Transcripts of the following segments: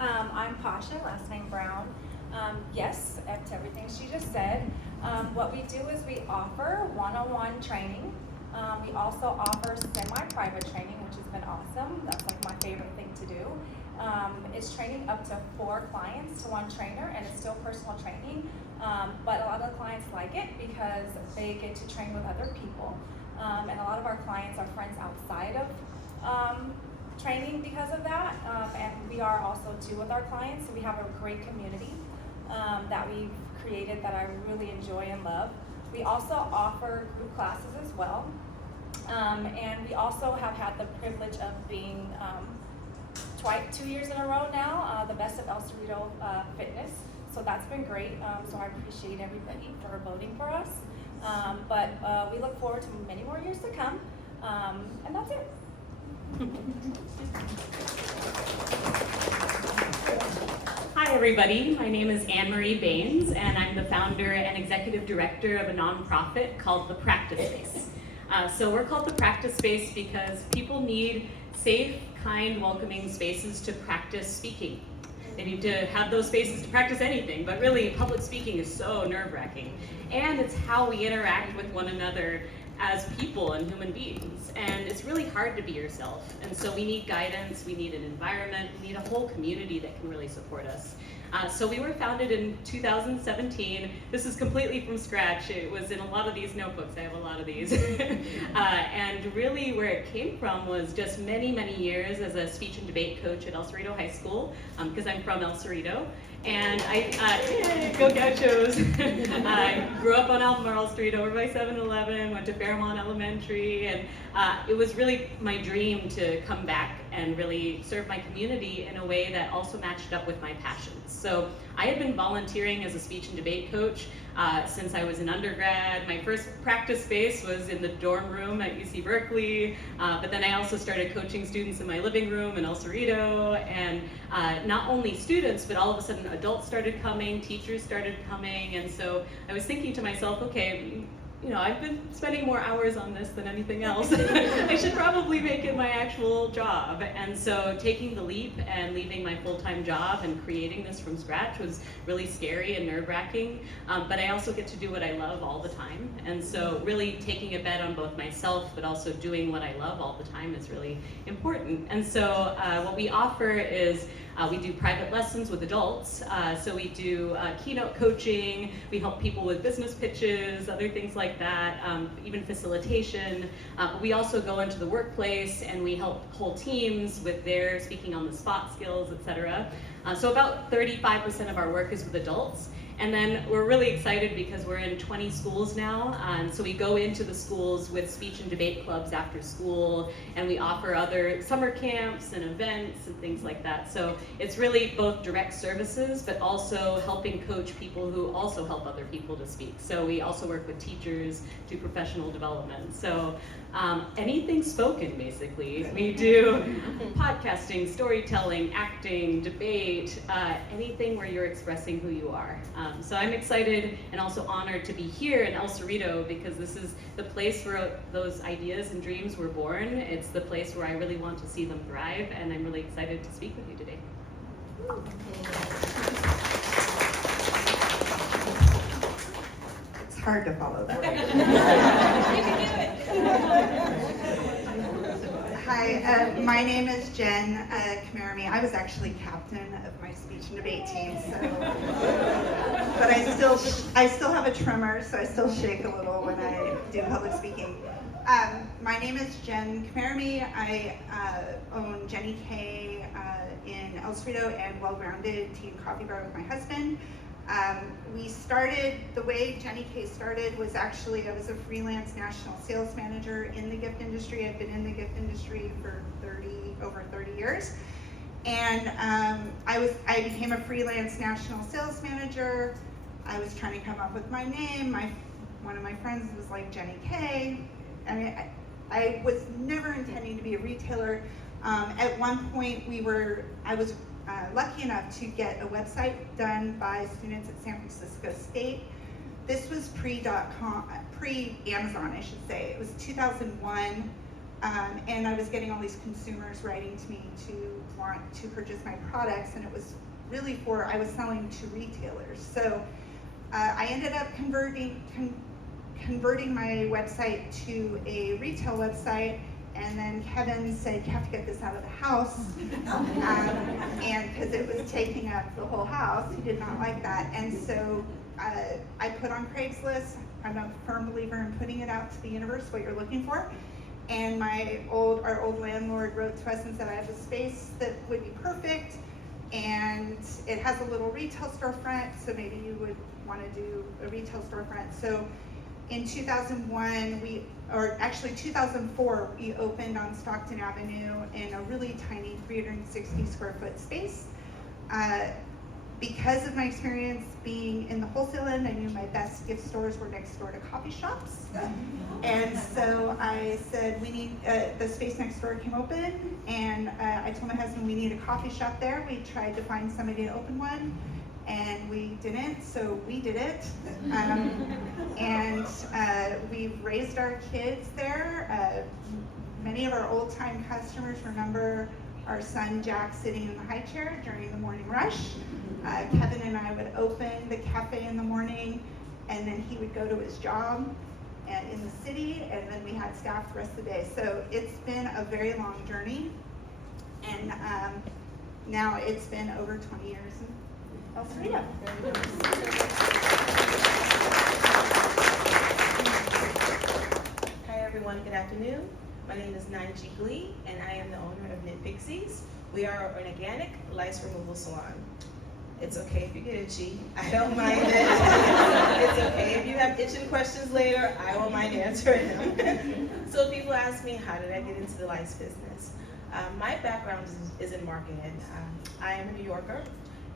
I'm Pasha, last name Brown. Yes, to everything she just said. What we do is we offer one-on-one training. We also offer semi-private training, which has been awesome. That's like my favorite thing to do. It's training up to 4 clients to 1 trainer, and it's still personal training. But a lot of the clients like it because they get to train with other people. And a lot of our clients are friends outside of training because of that, and we are also too with our clients. So we have a great community that we've created that I really enjoy and love. We also offer group classes as well, and we also have had the privilege of being 2 years in a row now the best of El Cerrito Fitness. So that's been great. So I appreciate everybody for voting for us. But we look forward to many more years to come, and that's it. Hi everybody, my name is Anne-Marie Baines and I'm the founder and executive director of a nonprofit called The Practice Space. So we're called The Practice Space because people need safe, kind, welcoming spaces to practice speaking. They need to have those spaces to practice anything, but really public speaking is so nerve-wracking. And it's how we interact with one another as people and human beings. And it's really hard to be yourself. And so we need guidance, we need an environment, we need a whole community that can really support us. So we were founded in 2017. This is completely from scratch. It was in a lot of these notebooks. I have a lot of these. And really where it came from was just many, many years as a speech and debate coach at El Cerrito High School, because I'm from El Cerrito. And go Gauchos. I grew up on Albemarle Street over by 7-Eleven, went to Fairmont Elementary, and it was really my dream to come back and really serve my community in a way that also matched up with my passions. So I had been volunteering as a speech and debate coach since I was an undergrad. My first practice space was in the dorm room at UC Berkeley, but then I also started coaching students in my living room in El Cerrito, and not only students, but all of a sudden adults started coming, teachers started coming, and so I was thinking to myself, okay, you know, I've been spending more hours on this than anything else. I should probably make it my actual job. And so taking the leap and leaving my full-time job and creating this from scratch was really scary and nerve-wracking. But I also get to do what I love all the time. And so really taking a bet on both myself, but also doing what I love all the time is really important. And so what we offer is we do private lessons with adults. So we do keynote coaching, we help people with business pitches, other things like that, even facilitation. We also go into the workplace and we help whole teams with their speaking on the spot skills, etc. So about 35% of our work is with adults. And then we're really excited because we're in 20 schools now. So we go into the schools with speech and debate clubs after school, and we offer other summer camps and events and things like that. So it's really both direct services, but also helping coach people who also help other people to speak. So we also work with teachers, do professional development. So anything spoken, basically. We do podcasting, storytelling, acting, debate, anything where you're expressing who you are. So I'm excited and also honored to be here in El Cerrito because this is the place where those ideas and dreams were born. It's the place where I really want to see them thrive, and I'm really excited to speak with you today. It's hard to follow that. You can do it. Hi, my name is Jen Kamerami. I was actually captain of my speech and debate team, so, but I still have a tremor, so I still shake a little when I do public speaking. My name is Jen Kamerami. I own Jenny K in El Cerrito and Well Grounded Tea and Coffee Bar with my husband. We started, the way Jenny K started was actually, I was a freelance national sales manager in the gift industry. I've been in the gift industry for over 30 years. And I became a freelance national sales manager. I was trying to come up with my name. One of my friends was like Jenny K. And I was never intending to be a retailer. At one point I was lucky enough to get a website done by students at San Francisco State. This was pre-Amazon, I should say. It was 2001. And I was getting all these consumers writing to me to want to purchase my products, and it was really I was selling to retailers. So I ended up converting my website to a retail website, and then Kevin said, you have to get this out of the house, and because it was taking up the whole house, he did not like that. And so I put on Craigslist. I'm a firm believer in putting it out to the universe, what you're looking for. And our old landlord wrote to us and said, I have a space that would be perfect, and it has a little retail storefront, so maybe you would want to do a retail storefront. So in 2004, we opened on Stockton Avenue in a really tiny 360 square foot space. Because of my experience being in the wholesale end, I knew my best gift stores were next door to coffee shops. And so I said, we need, the space next door came open, and I told my husband we need a coffee shop there. We tried to find somebody to open one, and we didn't, so we did it. And we've raised our kids there. Many of our old time customers remember our son Jack sitting in the high chair during the morning rush. Kevin and I would open the cafe in the morning, and then he would go to his job in the city, and then we had staff the rest of the day. So it's been a very long journey, and now it's been over 20 years in El Cerrito. Hi everyone, good afternoon. My name is Nanji Glee, and I am the owner of Knit Pixies. We are an organic lice removal salon. It's okay if you get itchy. I don't mind it. It's okay if you have itching questions later. I won't mind answering them. So people ask me, how did I get into the lice business? My background is in marketing. I am a New Yorker,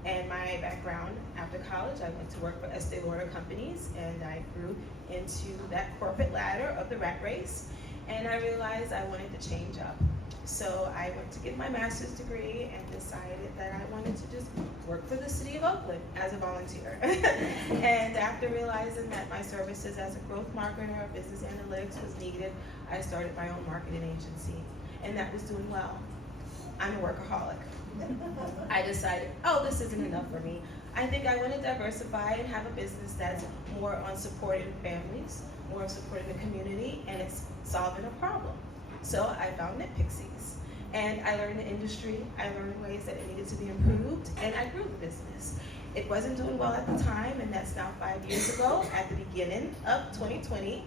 and my background after college, I went to work for Estee Lauder companies, and I grew into that corporate ladder of the rat race, and I realized I wanted to change up. So I went to get my master's degree and decided that I wanted to just work for the city of Oakland as a volunteer. And after realizing that my services as a growth marketer or business analytics was needed, I started my own marketing agency, and that was doing well. I'm a workaholic. I decided, oh, this isn't enough for me. I think I want to diversify and have a business that's more on supporting families, more on supporting the community, and it's solving a problem. So I found Knit Pixies, and I learned the industry, I learned ways that it needed to be improved, and I grew the business. It wasn't doing well at the time, and that's now 5 years ago, at the beginning of 2020.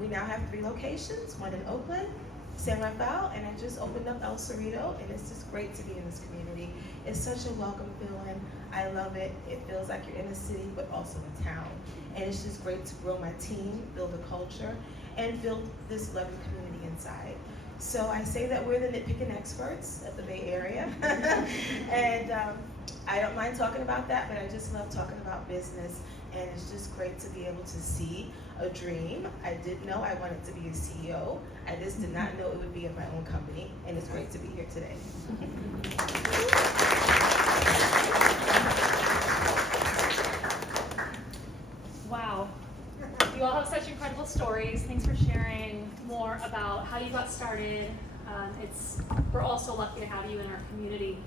We now have 3 locations, one in Oakland, San Rafael, and I just opened up El Cerrito, and it's just great to be in this community. It's such a welcome feeling. I love it. It feels like you're in a city, but also a town. And it's just great to grow my team, build a culture, and build this loving community inside. So I say that we're the nitpicking experts of the Bay Area. And I don't mind talking about that, but I just love talking about business. And it's just great to be able to see a dream. I did know I wanted to be a CEO. I just did not know it would be in my own company. And it's great to be here today. Wow. You all have such incredible stories. Thanks for sharing more about how you got started. We're also lucky to have you in our community.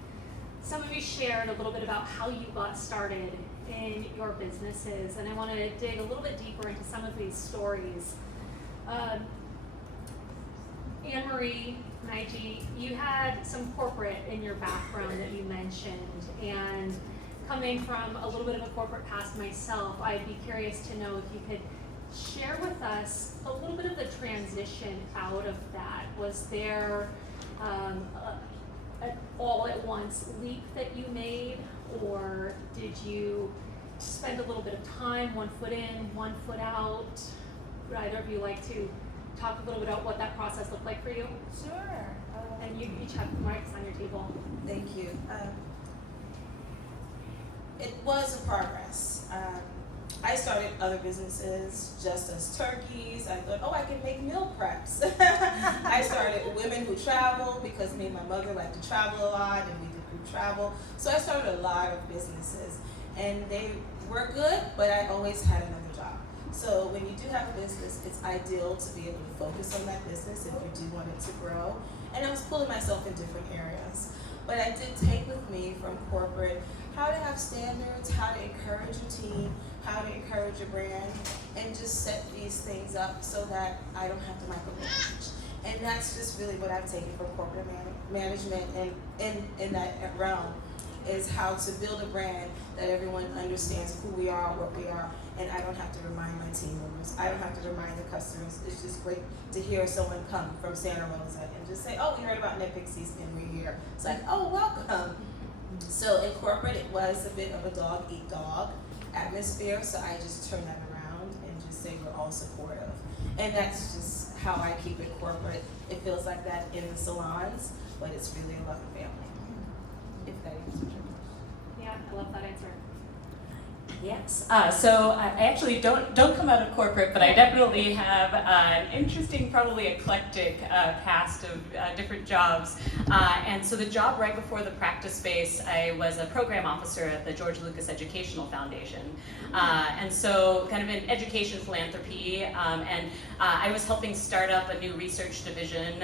Some of you shared a little bit about how you got started in your businesses, and I want to dig a little bit deeper into some of these stories. Anne-Marie, Nige, you had some corporate in your background that you mentioned, and coming from a little bit of a corporate past myself, I'd be curious to know if you could share with us a little bit of the transition out of that. Was there an all-at-once leap that you made, or did you spend a little bit of time, 1 foot in, 1 foot out? Would either of you like to talk a little bit about what that process looked like for you? Sure. And you each have mics on your table. Thank you. It was a progress. I started other businesses just as turkeys. I thought, oh, I can make meal preps. I started Women Who Travel because me and my mother like to travel a lot, and we did group travel. So I started a lot of businesses, and they were good, but I always had another job. So when you do have a business, it's ideal to be able to focus on that business if you do want it to grow. And I was pulling myself in different areas. But I did take with me from corporate how to have standards, how to encourage your team, how to encourage your brand, and just set these things up so that I don't have to micromanage. And that's just really what I've taken from corporate management and in that realm, is how to build a brand that everyone understands who we are, what we are, and I don't have to remind my team members. I don't have to remind the customers. It's just great to hear someone come from Santa Rosa and just say, oh, we heard about Knit Pixies and we're here. It's like, oh, welcome. So in corporate, it was a bit of a dog-eat-dog atmosphere, so I just turned that around and just say we're all supportive. And that's just how I keep it corporate. It feels like that in the salons, but it's really a loving family. If that answers your question. Yeah, I love that answer. Yes. So I actually don't come out of corporate, but I definitely have an interesting, probably eclectic cast of different jobs. And so the job right before the practice space, I was a program officer at the George Lucas Educational Foundation. And so kind of in education philanthropy, and I was helping start up a new research division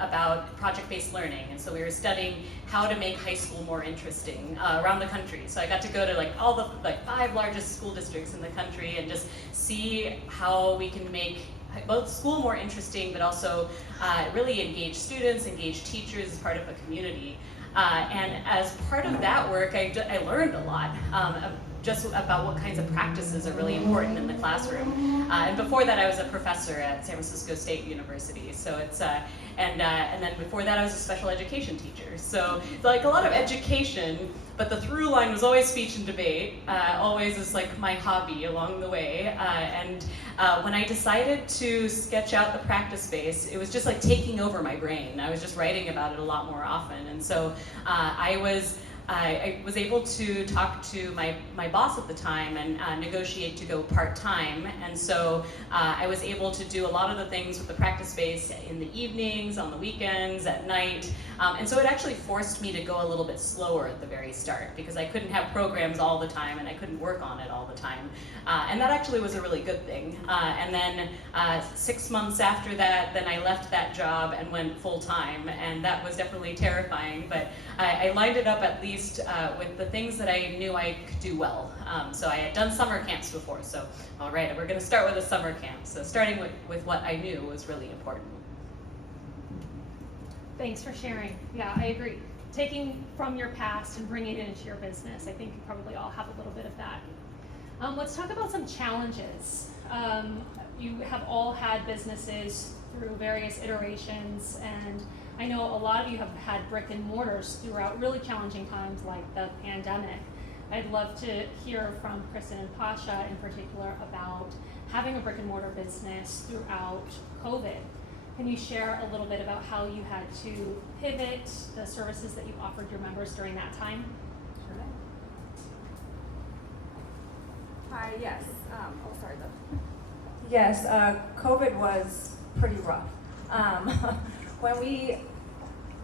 about project-based learning. And so we were studying how to make high school more interesting around the country. So I got to go to like all the 5 largest school districts in the country and just see how we can make both school more interesting, but also really engage students, engage teachers as part of a community. And as part of that work, I learned a lot. Just about what kinds of practices are really important in the classroom. And before that, I was a professor at San Francisco State University. So it's and then before that, I was a special education teacher. So like a lot of education, but the through line was always speech and debate. Always is like my hobby along the way. And when I decided to sketch out the practice space, it was just like taking over my brain. I was just writing about it a lot more often, and so I was able to talk to my boss at the time and negotiate to go part-time. And so I was able to do a lot of the things with the practice space in the evenings, on the weekends, at night. And so it actually forced me to go a little bit slower at the very start because I couldn't have programs all the time and I couldn't work on it all the time. And that actually was a really good thing. And then 6 months after that, then I left that job and went full-time. And that was definitely terrifying, but I lined it up at least with the things that I knew I could do well. So I had done summer camps before, so all right, we're going to start with a summer camp. So starting with what I knew was really important. Thanks for sharing. Yeah, I agree. Taking from your past and bringing it into your business, I think you probably all have a little bit of that. Let's talk about some challenges. You have all had businesses through various iterations, and I know a lot of you have had brick and mortars throughout really challenging times like the pandemic. I'd love to hear from Kristen and Pasha in particular about having a brick and mortar business throughout COVID. Can you share a little bit about how you had to pivot the services that you offered your members during that time? Hi, yes. Yes, COVID was pretty rough.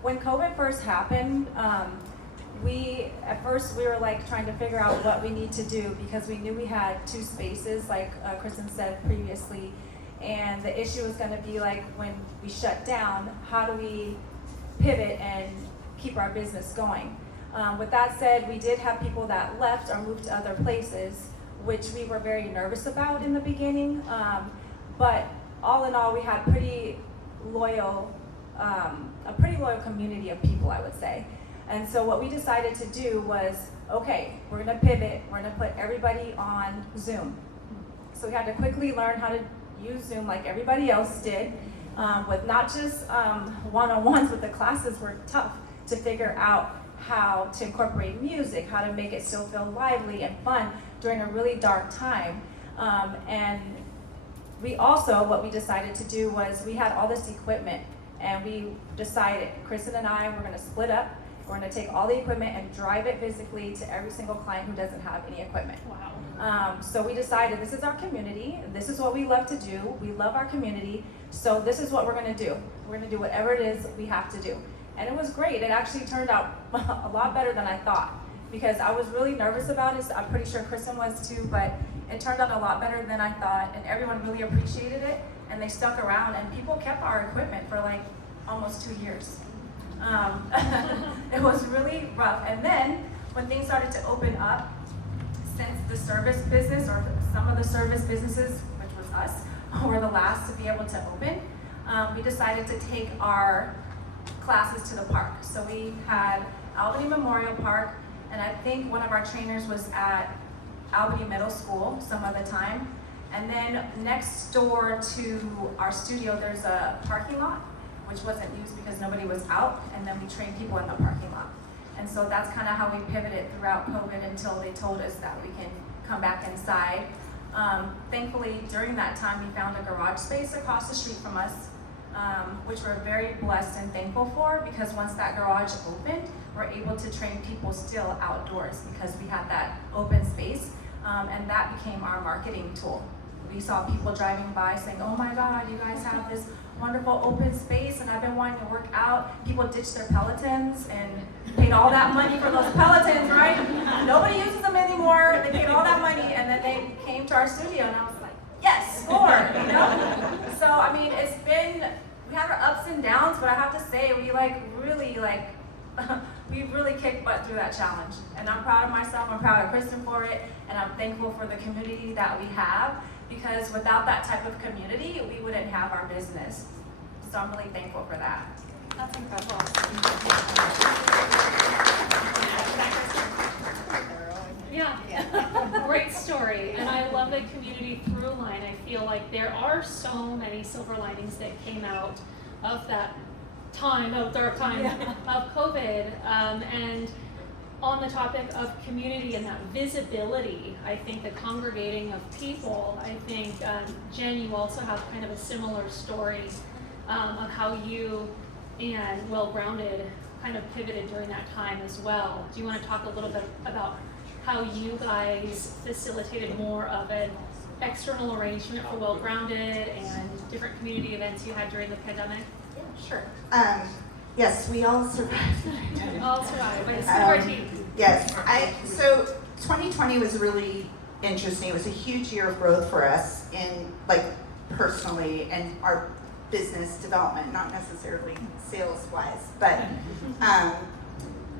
When COVID first happened, at first we were like trying to figure out what we need to do because we knew we had 2 spaces, like Kristen said previously, and the issue was going to be like when we shut down, how do we pivot and keep our business going? With that said, we did have people that left or moved to other places, which we were very nervous about in the beginning, but all in all, we had a pretty loyal community of people, I would say. And so what we decided to do was, okay, we're gonna pivot, we're gonna put everybody on Zoom. So we had to quickly learn how to use Zoom like everybody else did, with not just one-on-ones, but the classes were tough to figure out how to incorporate music, how to make it still feel lively and fun during a really dark time. And we also, what we decided to do was we had all this equipment and we decided, Kristen and I, we're gonna split up. We're gonna take all the equipment and drive it physically to every single client who doesn't have any equipment. Wow. So we decided this is our community, this is what we love to do, we love our community, so this is what we're gonna do. We're gonna do whatever it is we have to do. And it was great, it actually turned out a lot better than I thought. because I was really nervous about it. I'm pretty sure Kristen was too, but it turned out a lot better than I thought, and everyone really appreciated it, and they stuck around, and people kept our equipment for like almost 2 years. It was really rough, and then when things started to open up, since the service business, or some of the service businesses, which was us, were the last to be able to open, we decided to take our classes to the park. So we had Albany Memorial Park, and I think one of our trainers was at Albany Middle School some of the time. And then next door to our studio, there's a parking lot, which wasn't used because nobody was out, and then we trained people in the parking lot. And so that's kind of how we pivoted throughout COVID until they told us that we can come back inside. Thankfully, during that time, we found a garage space across the street from us, which we're very blessed and thankful for, because once that garage opened, we're able to train people still outdoors because we had that open space, and that became our marketing tool. We saw people driving by saying, "Oh my God, you guys have this wonderful open space, and I've been wanting to work out." People ditched their Pelotons and paid all that money for those Pelotons, right? Nobody uses them anymore. They paid all that money, and then they came to our studio, and I was like, yes, score, you know? So, I mean, we had our ups and downs, but I have to say, we really kicked butt through that challenge. And I'm proud of myself, I'm proud of Kristen for it, and I'm thankful for the community that we have, because without that type of community, we wouldn't have our business. So I'm really thankful for that. That's incredible. Yeah, great story. And I love the community through line. I feel like there are so many silver linings that came out of that dark time of COVID. And on the topic of community and that visibility, I think the congregating of people, I think, Jen, you also have kind of a similar story of how you and Well Grounded kind of pivoted during that time as well. Do you want to talk a little bit about how you guys facilitated more of an external arrangement for Well Grounded and different community events you had during the pandemic? Yeah, sure. Yes, we all survived the pandemic. All survived by the skin of our teeth. Yes, so 2020 was really interesting. It was a huge year of growth for us in, like, personally, and our business development, not necessarily sales-wise, but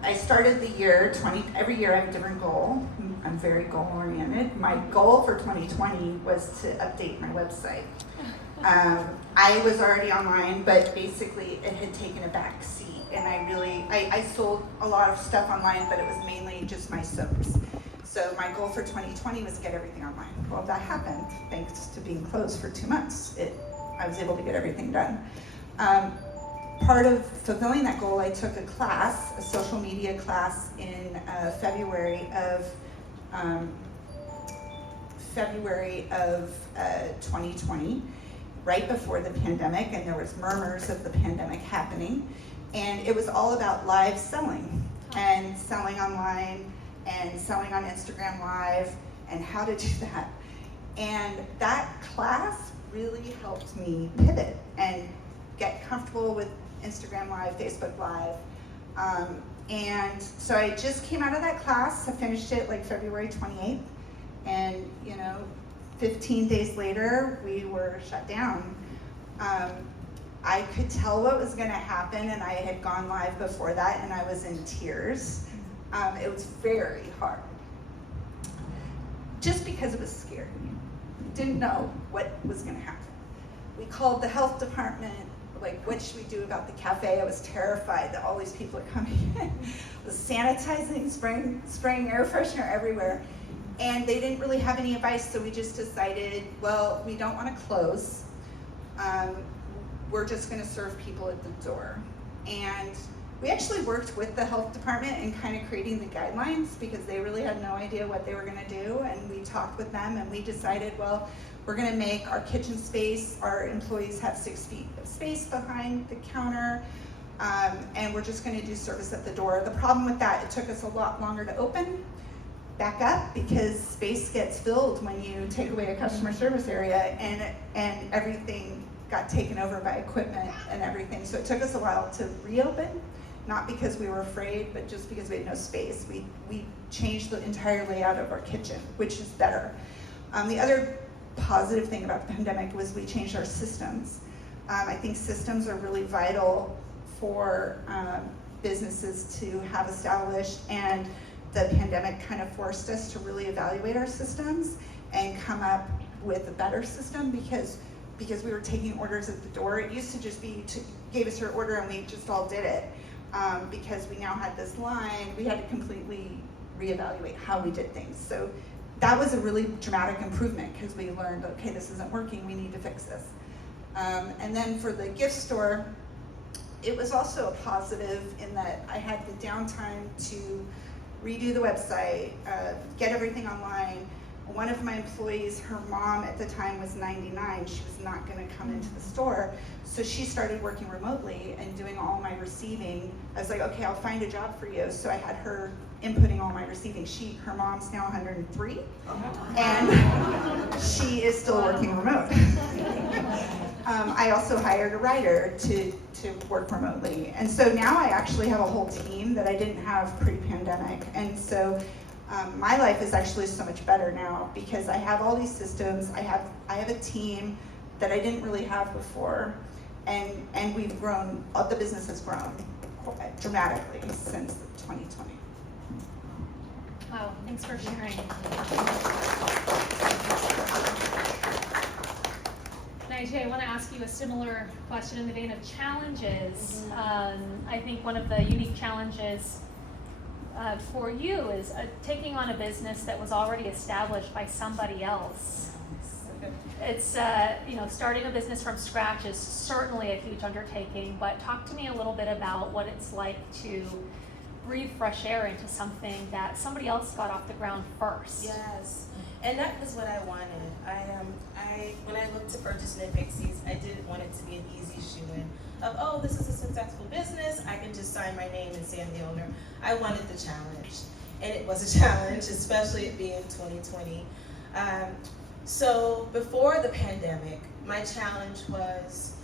I started the year, every year I have a different goal. I'm very goal-oriented. My goal for 2020 was to update my website. I was already online, but basically it had taken a back seat, and I sold a lot of stuff online, but it was mainly just my soaps. So my goal for 2020 was to get everything online. Well, that happened thanks to being closed for 2 months. I was able to get everything done. Part of fulfilling that goal, I took a social media class in February of 2020, right before the pandemic, and there was murmurs of the pandemic happening, and it was all about live selling and selling online and selling on Instagram Live and how to do that. And that class really helped me pivot and get comfortable with Instagram Live, Facebook Live. And so I just came out of that class. I finished it like February 28th. And 15 days later, we were shut down. I could tell what was gonna happen, and I had gone live before that, and I was in tears. It was very hard. Just because it was scary. Didn't know what was gonna happen. We called the health department, like, what should we do about the cafe? I was terrified that all these people are coming in. I was sanitizing, spraying air freshener everywhere. And they didn't really have any advice, so we just decided, well, we don't want to close. We're just going to serve people at the door. And we actually worked with the health department in kind of creating the guidelines, because they really had no idea what they were going to do. And we talked with them, and we decided, well, we're going to make our kitchen space, our employees have 6 feet of space behind the counter, and we're just going to do service at the door. The problem with that, it took us a lot longer to open back up, because space gets filled when you take away a customer service area, and everything got taken over by equipment and everything. So it took us a while to reopen, not because we were afraid, but just because we had no space. We changed the entire layout of our kitchen, which is better. The other positive thing about the pandemic was we changed our systems. I think systems are really vital for businesses to have established, and the pandemic kind of forced us to really evaluate our systems and come up with a better system because we were taking orders at the door. It used to just be, gave us your order and we just all did it. Because we now had this line, we had to completely reevaluate how we did things. So that was a really dramatic improvement because we learned, okay, this isn't working, we need to fix this. And then for the gift store, it was also a positive in that I had the downtime to redo the website, get everything online. One of my employees, her mom at the time was 99, she was not gonna come into the store, so she started working remotely and doing all my receiving. I was like, okay, I'll find a job for you. So I had her inputting all my receiving. Her mom's now 103, and she is still working remote. I also hired a writer to work remotely. And so now I actually have a whole team that I didn't have pre-pandemic. And so my life is actually so much better now because I have all these systems. I have a team that I didn't really have before, and we've grown. The business has grown dramatically since 2020. Wow, thanks for sharing. Naiji, I want to ask you a similar question in the vein of challenges. I think one of the unique challenges for you is taking on a business that was already established by somebody else. It's, starting a business from scratch is certainly a huge undertaking, but talk to me a little bit about what it's like to breathe fresh air into something that somebody else got off the ground first. Yes, and that was what I wanted. When I looked to purchase Knit Pixies, I didn't want it to be an easy shoe-in of, oh, this is a successful business, I can just sign my name and say I'm the owner. I wanted the challenge, and it was a challenge, especially it being 2020. So before the pandemic, my challenge was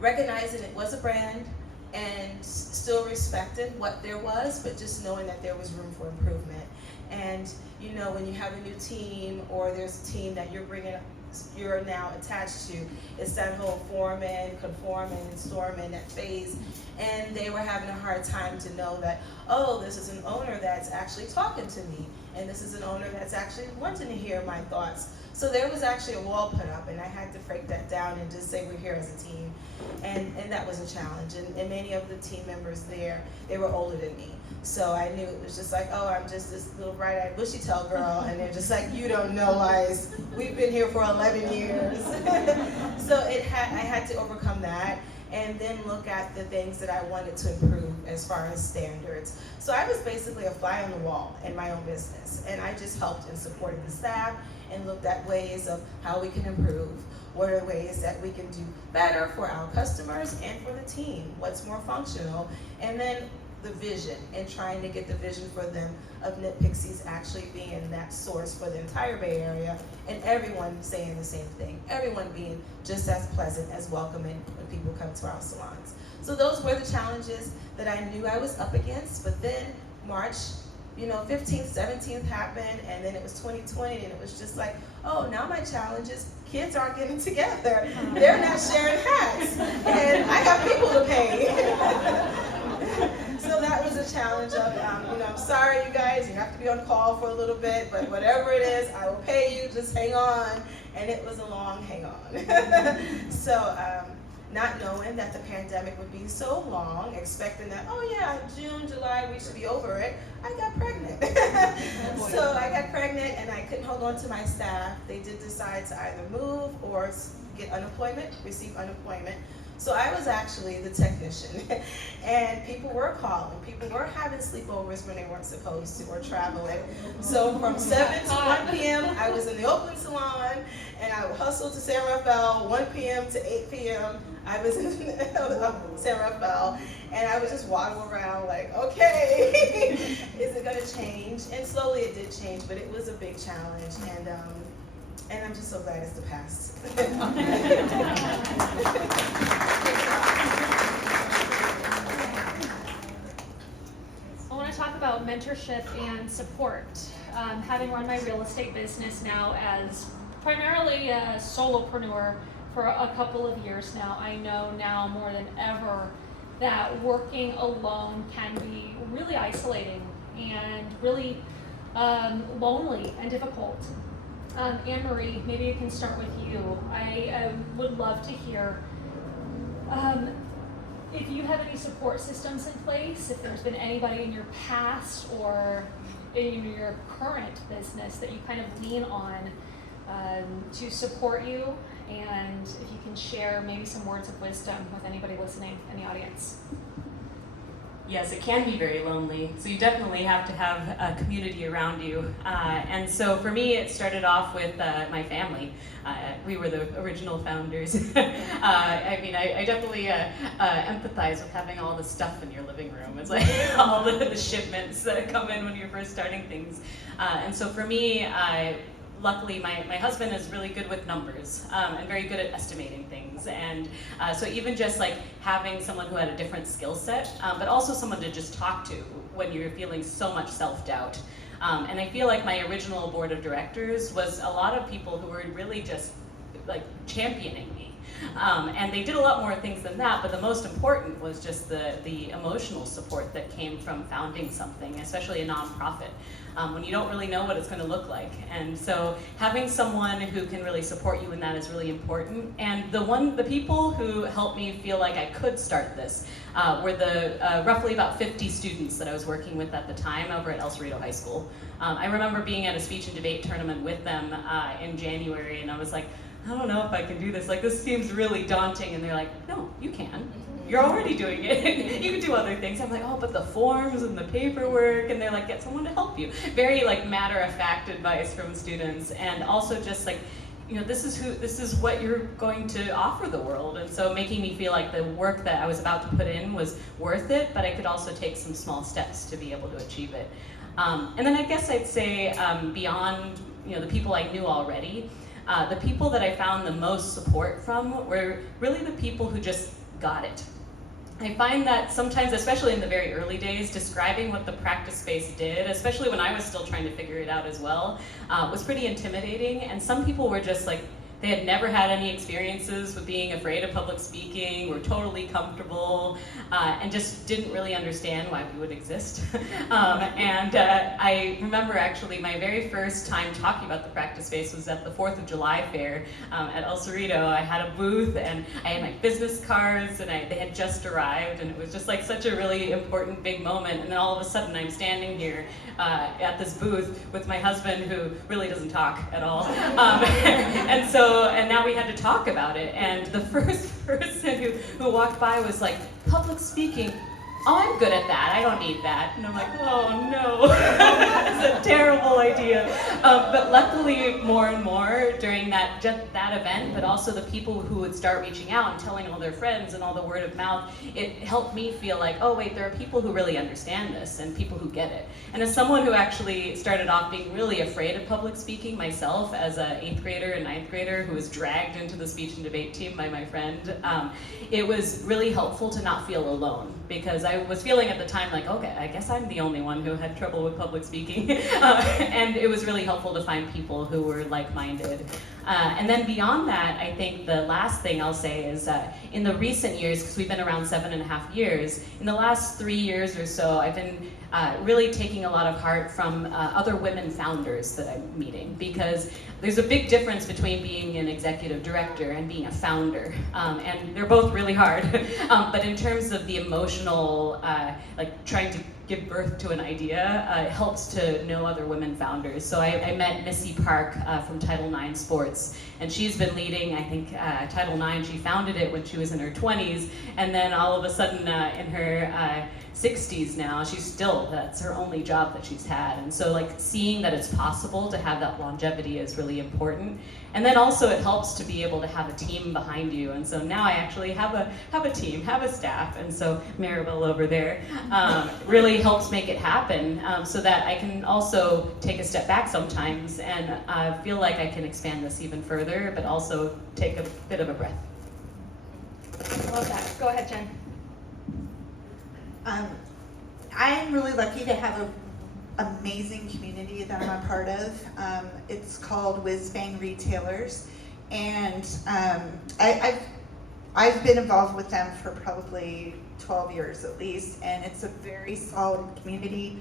recognizing it was a brand and still respecting what there was, but just knowing that there was room for improvement. And when you have a new team or there's a team that you're now attached to, it's that whole foreman, conforming, and storming, that phase. And they were having a hard time to know that, oh, this is an owner that's actually talking to me, and this is an owner that's actually wanting to hear my thoughts. So there was actually a wall put up, and I had to break that down and just say we're here as a team. And that was a challenge. And many of the team members there, they were older than me. So I knew it was just like, oh, I'm just this little bright-eyed bushy-tailed girl, and they're just like, you don't know us. We've been here for 11 years. So I had to overcome that, and then look at the things that I wanted to improve as far as standards. So I was basically a fly on the wall in my own business, and I just helped and supported the staff and looked at ways of how we can improve. What are ways that we can do better for our customers and for the team? What's more functional? And then the vision, and trying to get the vision for them of Knit Pixies actually being that source for the entire Bay Area, and everyone saying the same thing. Everyone being just as pleasant, as welcoming when people come to our salons. So those were the challenges that I knew I was up against, but then March 15th, 17th happened, and then it was 2020, and it was just like, oh, now my challenge is kids aren't getting together. They're not sharing hats, and I got people to pay. So that was a challenge of, I'm sorry, you guys, you have to be on call for a little bit, but whatever it is, I will pay you, just hang on. And it was a long hang on. So not knowing that the pandemic would be so long, expecting that, oh yeah, June, July, we should be over it, I got pregnant. So I got pregnant and I couldn't hold on to my staff. They did decide to either move or get unemployment, receive unemployment. So I was actually the technician, and people were calling. People were having sleepovers when they weren't supposed to, or traveling. So from 7 to 1 p.m., I was in the Oakland salon, and I would hustle to San Rafael, 1 p.m. to 8 p.m. I was in San Rafael, and I would just waddle around like, okay, is it gonna change? And slowly it did change, but it was a big challenge, and I'm just so glad it's the past. mentorship and support. Having run my real estate business now as primarily a solopreneur for a couple of years now, I know now more than ever that working alone can be really isolating and really lonely and difficult. Anne-Marie, maybe you can start with you. I would love to hear if you have any support systems in place, if there's been anybody in your past or in your current business that you kind of lean on to support you, and if you can share maybe some words of wisdom with anybody listening in the audience. Yes, it can be very lonely. So you definitely have to have a community around you. And so for me, it started off with my family. We were the original founders. I definitely empathize with having all the stuff in your living room. It's like all the shipments that come in when you're first starting things. And so for me, luckily, my husband is really good with numbers and very good at estimating things. And so even just like having someone who had a different skill set, but also someone to just talk to when you're feeling so much self-doubt. And I feel like my original board of directors was a lot of people who were really just like championing me. And they did a lot more things than that, but the most important was just the emotional support that came from founding something, especially a nonprofit, when you don't really know what it's going to look like. And so having someone who can really support you in that is really important. And the people who helped me feel like I could start this were the roughly about 50 students that I was working with at the time over at El Cerrito High School. I remember being at a speech and debate tournament with them in January, and I was like, I don't know if I can do this. Like, this seems really daunting. And they're like, no, you can. You're already doing it. You can do other things. I'm like, oh, but the forms and the paperwork. And they're like, get someone to help you. Very like matter-of-fact advice from students. And also just like, this is what you're going to offer the world. And so making me feel like the work that I was about to put in was worth it, but I could also take some small steps to be able to achieve it. And then I guess I'd say beyond the people I knew already, the people that I found the most support from were really the people who just got it. I find that sometimes, especially in the very early days, describing what the practice space did, especially when I was still trying to figure it out as well, was pretty intimidating. And some people were just like, they had never had any experiences with being afraid of public speaking, were totally comfortable, and just didn't really understand why we would exist. I remember actually my very first time talking about the practice space was at the 4th of July fair at El Cerrito. I had a booth and I had my business cards and they had just arrived, and it was just like such a really important big moment. And then all of a sudden I'm standing here at this booth with my husband, who really doesn't talk at all. And now we had to talk about it. And the first person who walked by was like, public speaking, oh, I'm good at that. I don't need that. And I'm like, oh no, it's a terrible idea. But luckily, more and more during that event, but also the people who would start reaching out and telling all their friends and all the word of mouth, it helped me feel like, oh wait, there are people who really understand this and people who get it. And as someone who actually started off being really afraid of public speaking myself, as an 8th grader and 9th grader who was dragged into the speech and debate team by my friend, it was really helpful to not feel alone, because I was feeling at the time like, okay, I guess I'm the only one who had trouble with public speaking. And it was really helpful to find people who were like-minded. And then beyond that, I think the last thing I'll say is in the recent years, because we've been around 7.5 years, in the last 3 years or so, I've been really taking a lot of heart from other women founders that I'm meeting, because there's a big difference between being an executive director and being a founder, and they're both really hard. But in terms of the emotional, like trying to give birth to an idea, it helps to know other women founders. So I met Missy Park from Title IX Sports, and she's been leading, I think, Title IX. She founded it when she was in her 20s, and then all of a sudden in her 60s now, that's her only job that she's had. And so like seeing that it's possible to have that longevity is really important. And then also it helps to be able to have a team behind you. And so now I actually have a team, have a staff. And so Maribel over there really helps make it happen, so that I can also take a step back sometimes and feel like I can expand this even further, but also take a bit of a breath. Love that. Go ahead, Jen. I'm really lucky to have a amazing community that I'm a part of. It's called Whiz Bang Retailers, and I've been involved with them for probably 12 years at least, and it's a very solid community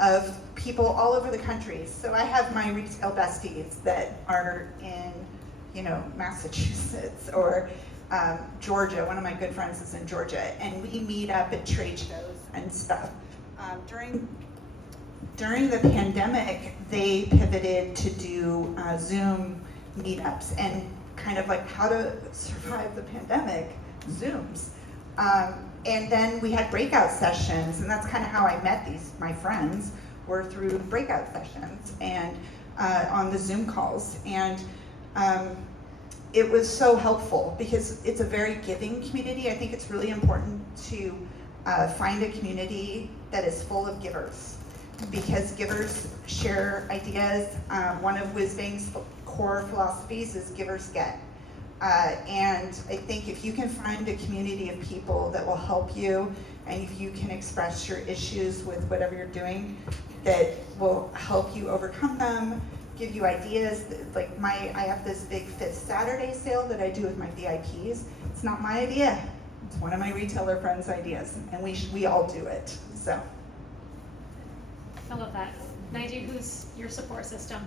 of people all over the country. So I have my retail besties that are in, Massachusetts or Georgia. One of my good friends is in Georgia, and we meet up at trade shows and stuff. During the pandemic, they pivoted to do Zoom meetups and kind of like how to survive the pandemic, Zooms. And then we had breakout sessions, and that's kind of how I met my friends, were through breakout sessions and on the Zoom calls. And it was so helpful because it's a very giving community. I think it's really important to find a community that is full of givers, because givers share ideas. One of WizBang's core philosophies is givers get. And I think if you can find a community of people that will help you, and if you can express your issues with whatever you're doing, that will help you overcome them, give you ideas. Like I have this big Fifth Saturday sale that I do with my VIPs. It's not my idea. It's one of my retailer friends' ideas, and we all do it. So. I love that. Naiji, who's your support system?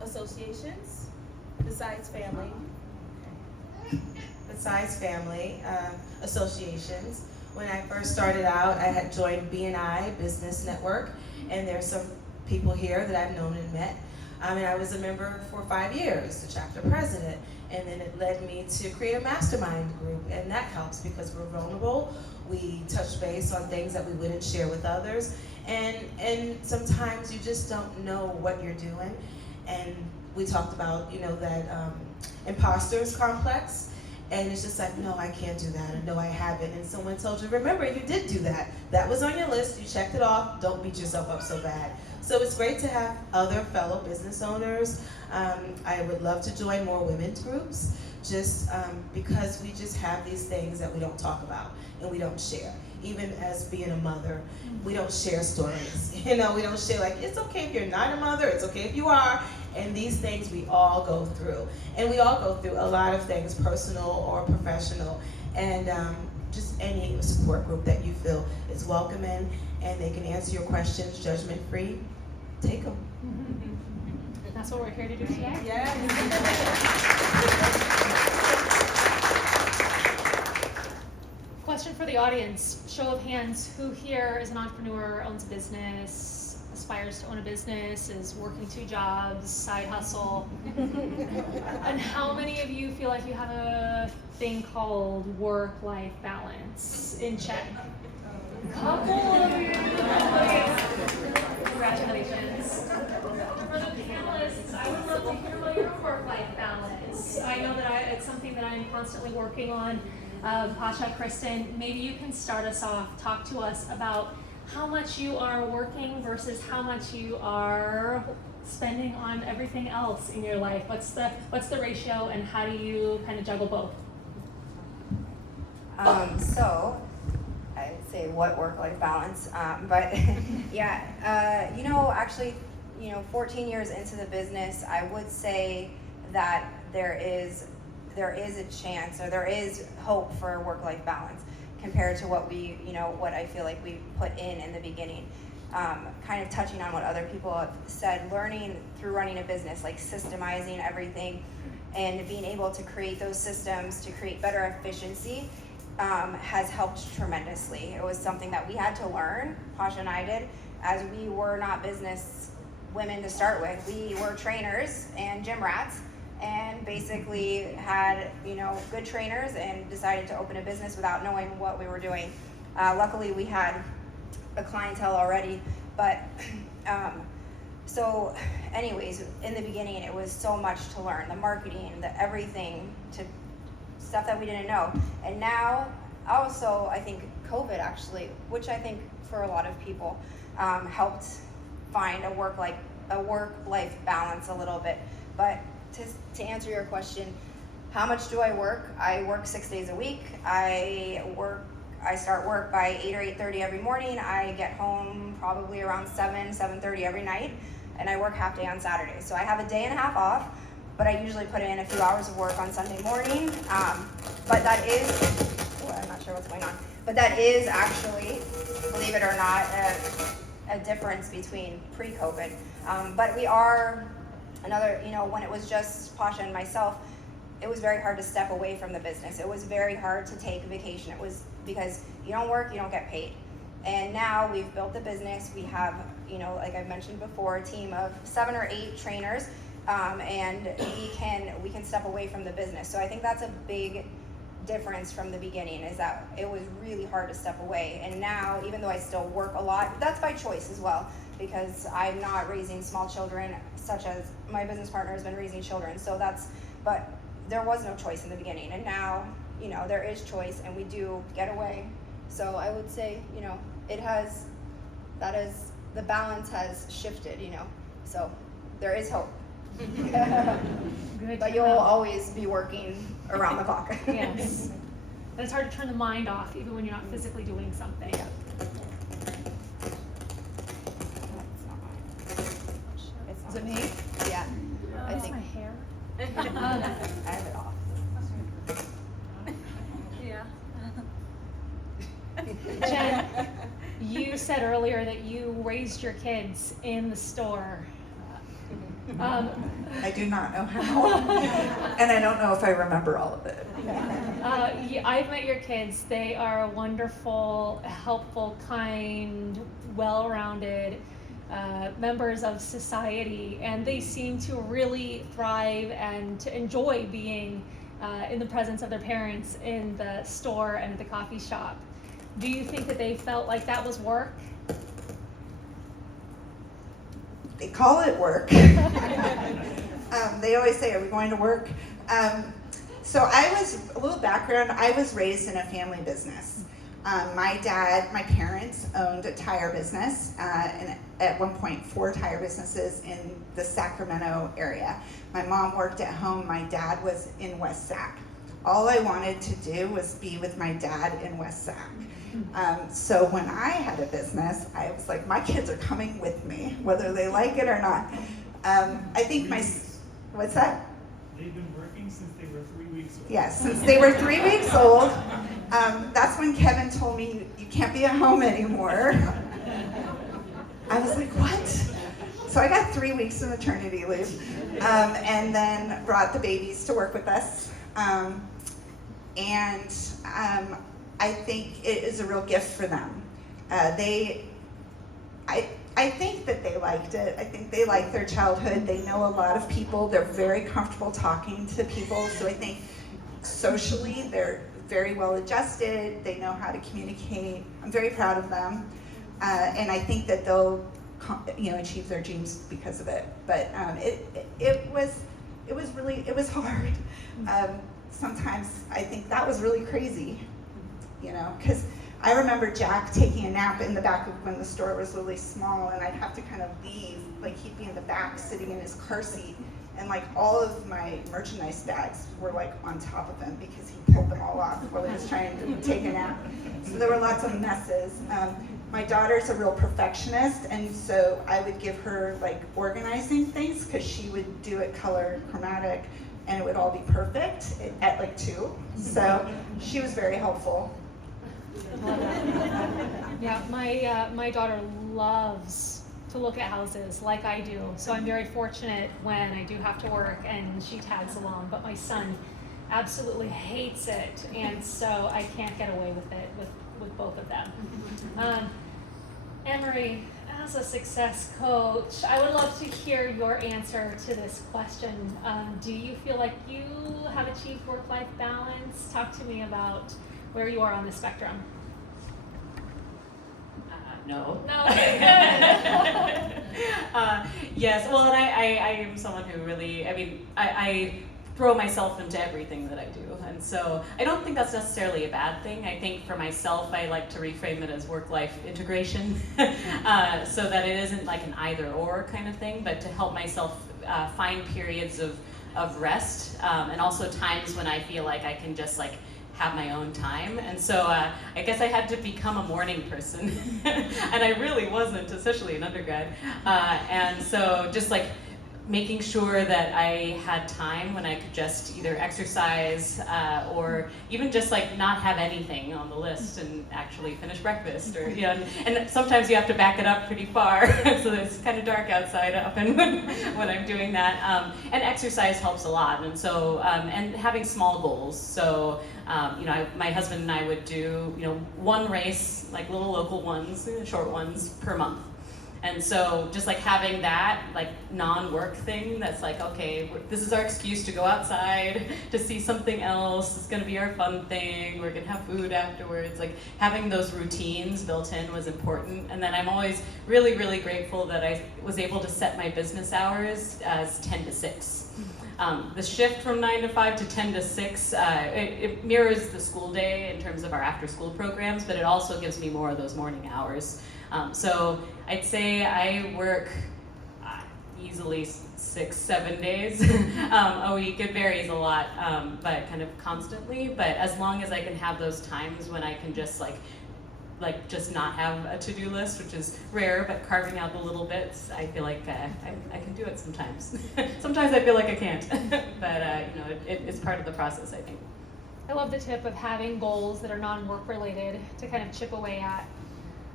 Associations, besides family. Associations. When I first started out, I had joined BNI Business Network, and there's some people here that I've known and met. And I was a member for 5 years, the chapter president, and then it led me to create a mastermind group, and that helps because we're vulnerable. We touch base on things that we wouldn't share with others, and sometimes you just don't know what you're doing. And we talked about, that imposters complex. And it's just like, no, I can't do that, or no, I haven't. And someone told you, remember, you did do that. That was on your list, you checked it off, don't beat yourself up so bad. So it's great to have other fellow business owners. I would love to join more women's groups, just because we just have these things that we don't talk about and we don't share. Even as being a mother, we don't share stories. We don't share like, it's okay if you're not a mother, it's okay if you are. And these things we all go through. And we all go through a lot of things, personal or professional. And just any support group that you feel is welcoming and they can answer your questions judgment-free, take them. That's what we're here to do today. Yes. Question for the audience. Show of hands, who here is an entrepreneur, owns a business, aspires to own a business, is working 2 jobs, side hustle? And how many of you feel like you have a thing called work-life balance in check? Couple of you. Congratulations. For the panelists, I would love to hear about your work-life balance. I know that it's something that I'm constantly working on. Pasha, Kristen, maybe you can start us off. Talk to us about how much you are working versus how much you are spending on everything else in your life. What's the ratio, and how do you kind of juggle both? So I'd say what work-life balance, but yeah, actually, 14 years into the business, I would say that there is a chance, or there is hope for work-life balance compared to what what I feel like we put in the beginning. Kind of touching on what other people have said, learning through running a business, like systemizing everything and being able to create those systems to create better efficiency has helped tremendously. It was something that we had to learn, Pasha and I did, as we were not business women to start with. We were trainers and gym rats, and basically had good trainers and decided to open a business without knowing what we were doing. Luckily we had a clientele already, but so anyways, in the beginning it was so much to learn, the marketing, the everything, to stuff that we didn't know. And now also I think COVID actually, which I think for a lot of people helped find a work-life balance a little bit. But to answer your question, how much do I work? I work 6 days a week. I work I start work by 8 or 8:30 every morning. I get home probably around 7:30 every night, and I work half day on Saturday. So I have a day and a half off, but I usually put in a few hours of work on Sunday morning. But that is, I'm not sure what's going on, but that is actually, believe it or not, a difference between pre-COVID. But we are another, when it was just Pasha and myself, it was very hard to step away from the business. It was very hard to take a vacation. It was because you don't work, you don't get paid. And now we've built the business. We have, like I've mentioned before, a team of 7 or 8 trainers, and we can step away from the business. So I think that's a big difference from the beginning, is that it was really hard to step away. And now, even though I still work a lot, that's by choice as well, because I'm not raising small children, such as my business partner has been raising children. So but there was no choice in the beginning, and now, there is choice, and we do get away. So I would say, the balance has shifted, so there is hope. Good But to you'll know. always be working around the clock. Yes. And it's hard to turn the mind off even when you're not physically doing something. Is it me? Yeah, I That's think my hair. I have it off. Yeah. Jen, you said earlier that you raised your kids in the store. I do not know how, and I don't know if I remember all of it. I've met your kids. They are wonderful, helpful, kind, well-rounded members of society, and they seem to really thrive and to enjoy being in the presence of their parents in the store and at the coffee shop. Do you think that they felt like that was work? They call it work. They always say, "Are we going to work?" So a little background, I was raised in a family business. My parents owned a tire business, and at one point 4 tire businesses in the Sacramento area. My mom worked at home, my dad was in West Sac. All I wanted to do was be with my dad in West Sac. So when I had a business, I was like, my kids are coming with me, whether they like it or not. I think what's that? They've been working since they were 3 weeks old. Yes, since they were 3 weeks old. That's when Kevin told me, you can't be at home anymore. I was like, what? So I got 3 weeks of maternity leave, and then brought the babies to work with us. I think it is a real gift for them. I think that they liked it. I think they liked their childhood. They know a lot of people. They're very comfortable talking to people. So I think socially they're very well adjusted. They know how to communicate. I'm very proud of them. And I think that they'll achieve their dreams because of it. But it was hard. Sometimes I think that was really crazy, because I remember Jack taking a nap in the back of when the store was really small, and I'd have to kind of leave, like he'd be in the back sitting in his car seat, and like all of my merchandise bags were like on top of him because he pulled them all off while he was trying to take a nap. So there were lots of messes. My daughter's a real perfectionist, and so I would give her like organizing things because she would do it color chromatic, and it would all be perfect at like 2. So she was very helpful. Yeah, my daughter loves to look at houses like I do. So I'm very fortunate when I do have to work and she tags along. But my son absolutely hates it, and so I can't get away with it with both of them. Anne-Marie, as a success coach, I would love to hear your answer to this question. Do you feel like you have achieved work-life balance? Talk to me about where you are on the spectrum. No. No, okay, good. Yes, well, and I am someone who really, I throw myself into everything that I do. And so I don't think that's necessarily a bad thing. I think for myself, I like to reframe it as work-life integration so that it isn't like an either-or kind of thing, but to help myself find periods of rest and also times when I feel like I can just like have my own time. And so I guess I had to become a morning person. And I really wasn't, especially in undergrad. And so just like making sure that I had time when I could just either exercise or even just like not have anything on the list and actually finish breakfast, or and sometimes you have to back it up pretty far, so it's kind of dark outside often when I'm doing that. And exercise helps a lot, and so and having small goals. So my husband and I would do one race, like little local ones, short ones per month. And so just like having that like non-work thing that's like, okay, this is our excuse to go outside, to see something else, it's gonna be our fun thing, we're gonna have food afterwards. Like having those routines built in was important. And then I'm always really, really grateful that I was able to set my business hours as 10 to 6. The shift from 9 to 5 to 10 to 6, it mirrors the school day in terms of our after school programs, but it also gives me more of those morning hours. So I'd say I work easily 6-7 days a week. It varies a lot, but kind of constantly. But as long as I can have those times when I can just like just not have a to-do list, which is rare, but carving out the little bits, I feel like I can do it sometimes. Sometimes I feel like I can't, but it's part of the process, I think. I love the tip of having goals that are non-work related to kind of chip away at.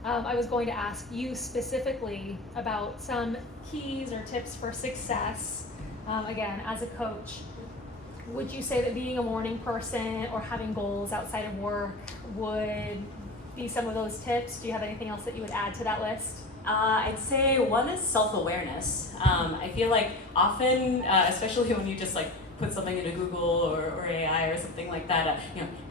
I was going to ask you specifically about some keys or tips for success. Again, as a coach, would you say that being a morning person or having goals outside of work would be some of those tips? Do you have anything else that you would add to that list? I'd say one is self-awareness. I feel like often, especially when you just like put something into Google or AI or something like that,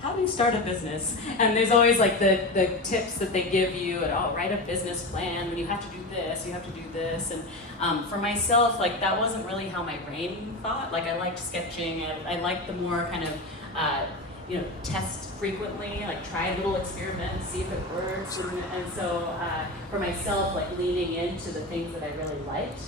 how do you start a business? And there's always like the tips that they give you, and write a business plan, and you have to do this, you have to do this. And for myself, like that wasn't really how my brain thought. Like I liked sketching, I liked the more kind of, test frequently, like try little experiments, see if it works. And so for myself, like leaning into the things that I really liked,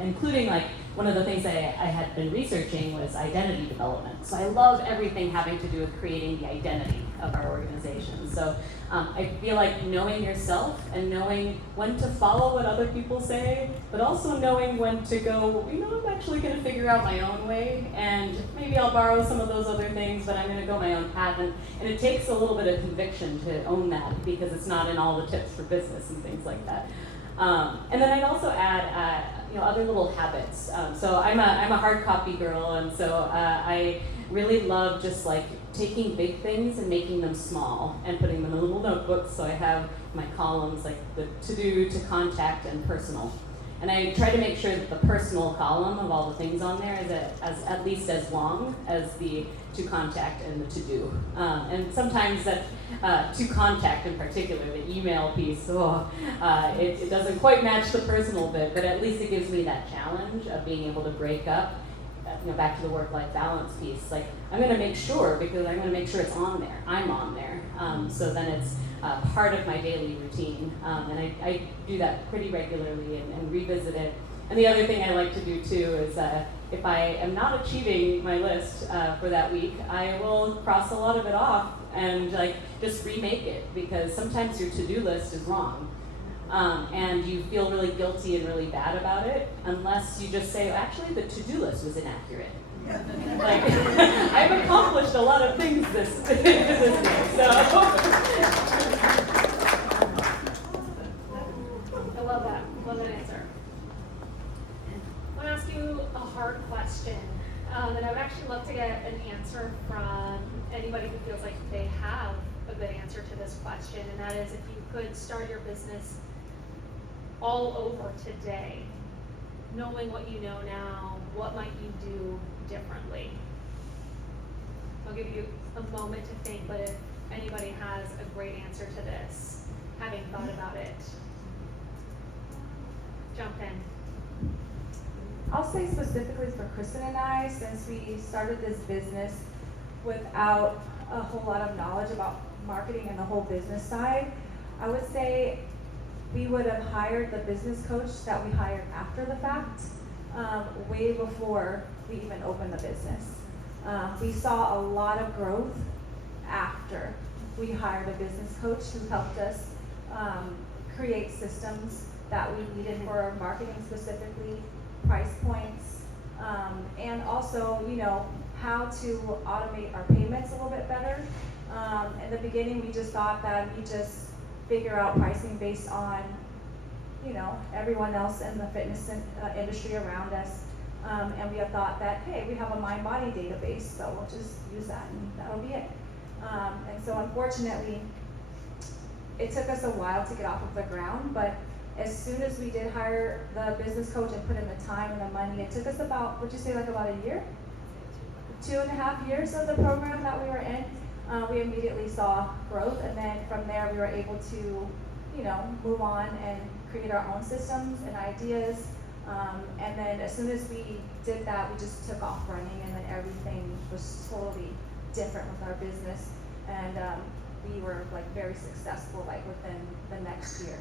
including like one of the things I had been researching was identity development. So I love everything having to do with creating the identity of our organization. So I feel like knowing yourself and knowing when to follow what other people say, but also knowing when to go, I'm actually going to figure out my own way, and maybe I'll borrow some of those other things, but I'm going to go my own path. And it takes a little bit of conviction to own that, because it's not in all the tips for business and things like that. And then I'd also add, other little habits. So I'm a hard copy girl, and so I really love just like taking big things and making them small and putting them in little notebooks. So I have my columns like the to-do, to contact, and personal. And I try to make sure that the personal column of all the things on there is at least as long as the to contact and the to do. And sometimes that to contact in particular, the email piece, it doesn't quite match the personal bit, but at least it gives me that challenge of being able to break up, back to the work-life balance piece. Like I'm going to make sure, because I'm going to make sure it's on there. I'm on there. So then it's part of my daily routine. And I do that pretty regularly and revisit it. And the other thing I like to do too is if I am not achieving my list for that week, I will cross a lot of it off and like just remake it, because sometimes your to-do list is wrong. And you feel really guilty and really bad about it, unless you just say, actually, the to-do list was inaccurate. Like, I've accomplished a lot of things this day, so. I love that. Love that answer. I want to ask you a hard question, and I would actually love to get an answer from anybody who feels like they have a good answer to this question, and that is, if you could start your business all over today, knowing what you know now, what might you do differently? I'll give you a moment to think, but if anybody has a great answer to this, having thought about it, jump in. I'll say specifically for Kristen and I, since we started this business without a whole lot of knowledge about marketing and the whole business side, I would say we would have hired the business coach that we hired after the fact, way before we even opened the business. We saw a lot of growth after we hired a business coach who helped us create systems that we needed for marketing specifically, price points, and also, you know, how to automate our payments a little bit better. In the beginning, we just thought that we just figure out pricing based on, you know, everyone else in the fitness industry around us. And we have thought that, hey, we have a mind-body database, so we'll just use that and that'll be it. And so unfortunately, it took us a while to get off of the ground, but as soon as we did hire the business coach and put in the time and the money, it took us about, would you say like about a year? 2.5 years of the program that we were in. We immediately saw growth, and then from there we were able to, you know, move on and create our own systems and ideas. And then as soon as we did that, we just took off running, and then everything was totally different with our business. And we were like very successful like within the next year.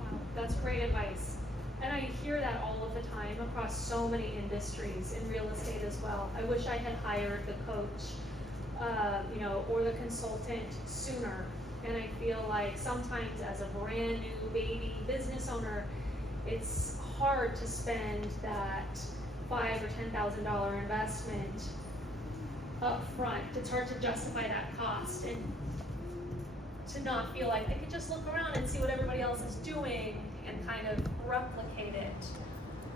Wow, that's great advice. And I hear that all of the time across so many industries, in real estate as well. I wish I had hired the coach, you know, or the consultant sooner. And I feel like sometimes as a brand new baby business owner, it's hard to spend that $5,000 or $10,000 investment up front. It's hard to justify that cost and to not feel like I could just look around and see what everybody else is doing and kind of replicate it.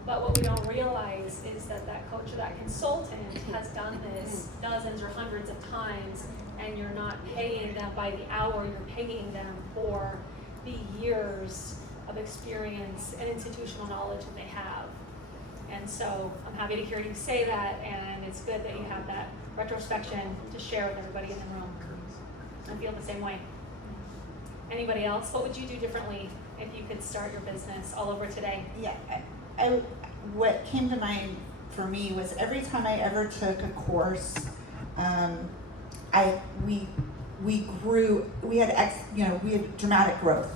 But what we don't realize is that that coach or that consultant has done this dozens or hundreds of times, and you're not paying them by the hour, you're paying them for the years of experience and institutional knowledge that they have. And so I'm happy to hear you say that, and it's good that you have that retrospection to share with everybody in the room. I feel the same way. Anybody else? What would you do differently if you could start your business all over today? Yeah, what came to mind for me was every time I ever took a course, we grew. We had dramatic growth.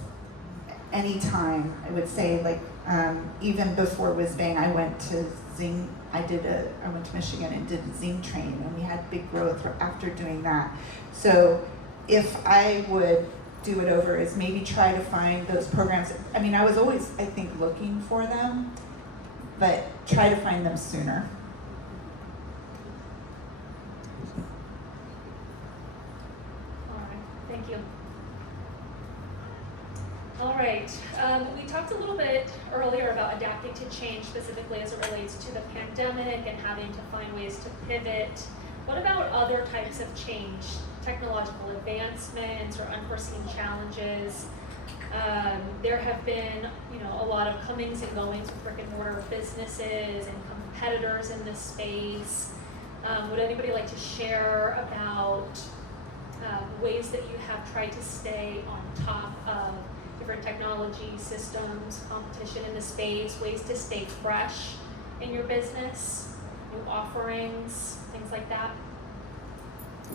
Anytime I would say, like, even before Whiz-Bang, I went to Zing. I went to Michigan and did a Zing training, and we had big growth after doing that. So if I would do it over, is maybe try to find those programs. I mean, I was always, I think, looking for them, but try to find them sooner. All right, thank you. All right, we talked a little bit earlier about adapting to change, specifically as it relates to the pandemic and having to find ways to pivot. What about other types of change, technological advancements or unforeseen challenges? There have been, a lot of comings and goings with brick and mortar businesses and competitors in this space. Would anybody like to share about ways that you have tried to stay on top of different technology systems, competition in the space, ways to stay fresh in your business, new offerings, things like that?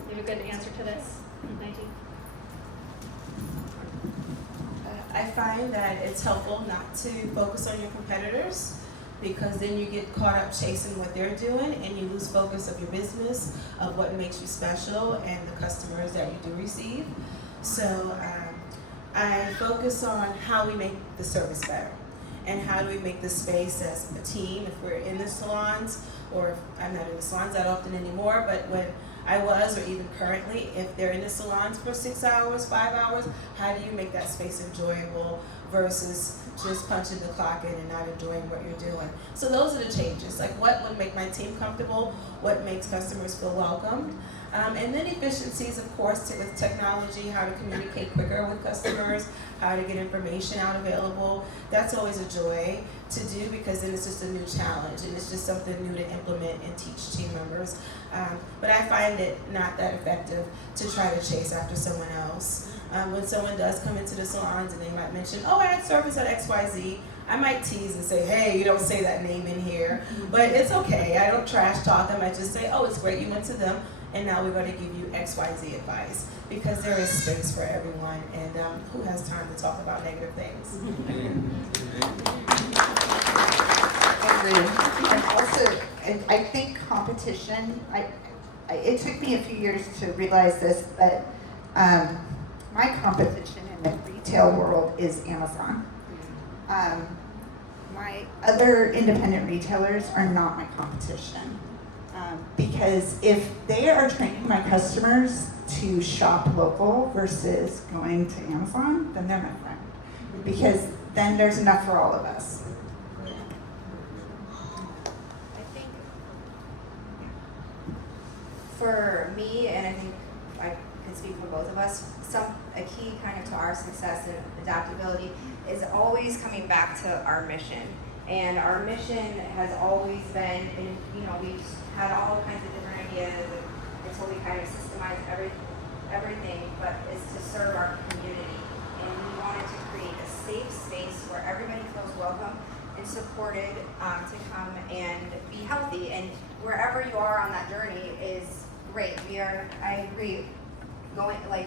You have a good answer to this? 19. I find that it's helpful not to focus on your competitors, because then you get caught up chasing what they're doing and you lose focus of your business, of what makes you special and the customers that you do receive. So I focus on how we make the service better and how do we make the space as a team. If we're in the salons, or if I'm not in the salons that often anymore, but when I was, or even currently, if they're in the salons for 6 hours, 5 hours, how do you make that space enjoyable versus just punching the clock in and not enjoying what you're doing? So those are the changes. Like, what would make my team comfortable? What makes customers feel welcomed? And then efficiencies, of course, with technology, how to communicate quicker with customers, how to get information out available. That's always a joy to do, because then it's just a new challenge and it's just something new to implement and teach team members. But I find it not that effective to try to chase after someone else. When someone does come into the salons and they might mention, oh, I had service at XYZ, I might tease and say, hey, you don't say that name in here. But it's okay. I don't trash talk them. I just say, oh, it's great you went to them, and now we're going to give you XYZ advice, because there is space for everyone, and who has time to talk about negative things? I agree. And also, I think competition, it took me a few years to realize this, but My competition in the retail world is Amazon. My other independent retailers are not my competition. Because if they are training my customers to shop local versus going to Amazon, then they're my friend. Because then there's enough for all of us. I think for me, and I think I can speak for both of us, a key kind of to our success and adaptability is always coming back to our mission. And our mission has always been, and we've had all kinds of different ideas until we kind of systemize everything, but is to serve our community. And we wanted to create a safe space where everybody feels welcome and supported to come and be healthy. And wherever you are on that journey is great. I agree,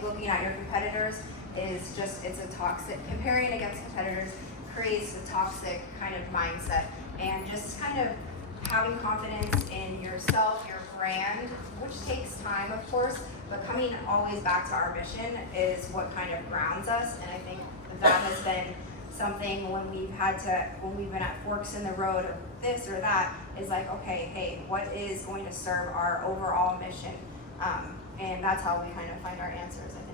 looking at your competitors is just, it's a toxic, comparing against competitors creates a toxic kind of mindset. And just kind of having confidence in yourself, your brand, which takes time, of course, but coming always back to our mission is what kind of grounds us. And I think that has been something when we've been at forks in the road of this or that, is like, okay, hey, what is going to serve our overall mission? And that's how we kind of find our answers, I think.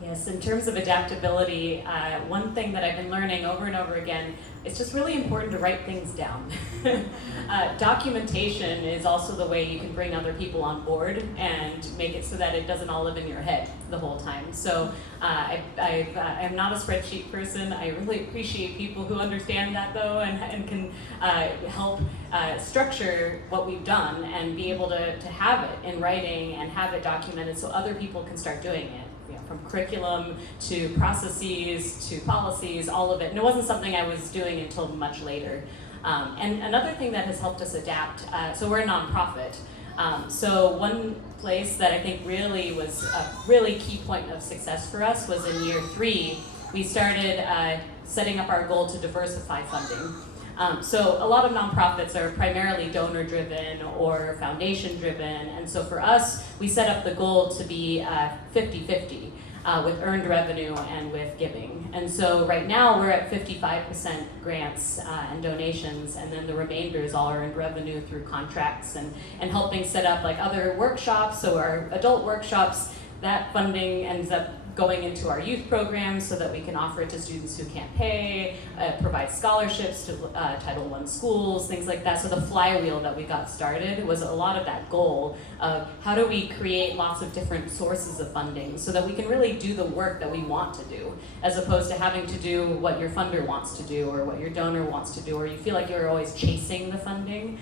Yes, in terms of adaptability, one thing that I've been learning over and over again, it's just really important to write things down. Documentation is also the way you can bring other people on board and make it so that it doesn't all live in your head the whole time. So I'm not a spreadsheet person. I really appreciate people who understand that though and can help structure what we've done and be able to have it in writing and have it documented so other people can start doing it. From curriculum to processes to policies, all of it. And it wasn't something I was doing until much later. And another thing that has helped us adapt, so we're a nonprofit. So one place that I think really was a really key point of success for us was in year 3, we started setting up our goal to diversify funding. So a lot of nonprofits are primarily donor-driven or foundation-driven, and so for us, we set up the goal to be 50-50 with earned revenue and with giving. And so right now, we're at 55% grants and donations, and then the remainder is all earned revenue through contracts and helping set up like other workshops. So our adult workshops, that funding ends up going into our youth programs so that we can offer it to students who can't pay, provide scholarships to Title I schools, things like that. So the flywheel that we got started was a lot of that goal of how do we create lots of different sources of funding so that we can really do the work that we want to do, as opposed to having to do what your funder wants to do or what your donor wants to do, or you feel like you're always chasing the funding.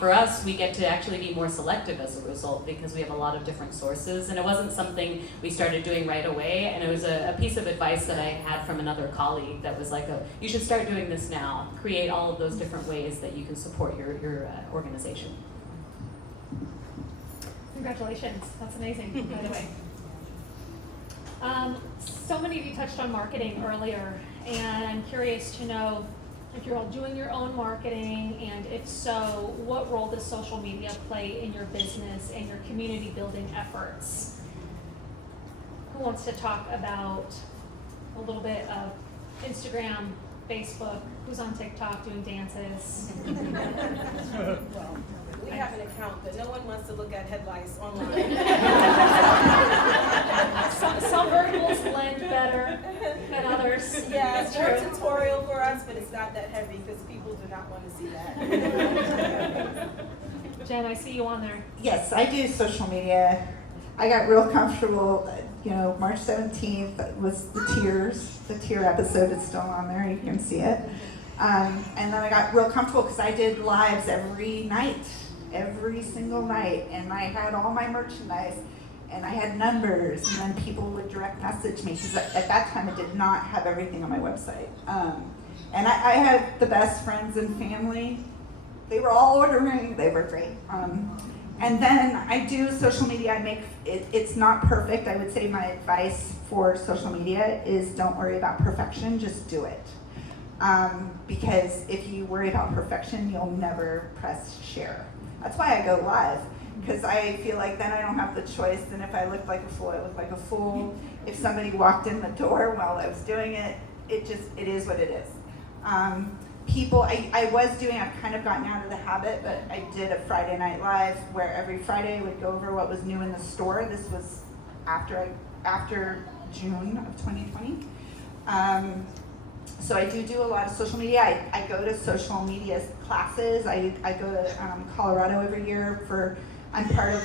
For us, we get to actually be more selective as a result because we have a lot of different sources, and it wasn't something we started doing right away. And it was a piece of advice that I had from another colleague that was like, you should start doing this now. Create all of those different ways that you can support your organization. Congratulations, that's amazing, by the way. So many of you touched on marketing earlier, and I'm curious to know if you're all doing your own marketing, and if so, what role does social media play in your business and your community building efforts? Who wants to talk about a little bit of Instagram, Facebook, who's on TikTok doing dances? We have an account, but no one wants to look at headlights online. Some verticals blend better than others. Yeah, it's more True. tutorial for us, but it's not that heavy because people do not want to see that. Jen, I see you on there. Yes, I do social media. I got real comfortable, March 17th was the tear episode is still on there, you can see it. And then I got real comfortable because I did lives every single night, and I had all my merchandise, and I had numbers, and then people would direct message me, because at that time I did not have everything on my website. And I had the best friends and family. They were all ordering, they were great. And then I do social media, it's not perfect. I would say my advice for social media is don't worry about perfection, just do it. Because if you worry about perfection, you'll never press share. That's why I go live. because I feel like then I don't have the choice. And if I looked like a fool, I look like a fool. If somebody walked in the door while I was doing it, it is what it is. I've kind of gotten out of the habit, but I did a Friday Night Live where every Friday I would go over what was new in the store. This was after June of 2020. So I do a lot of social media. I go to social media classes. I go to Colorado every year I'm part of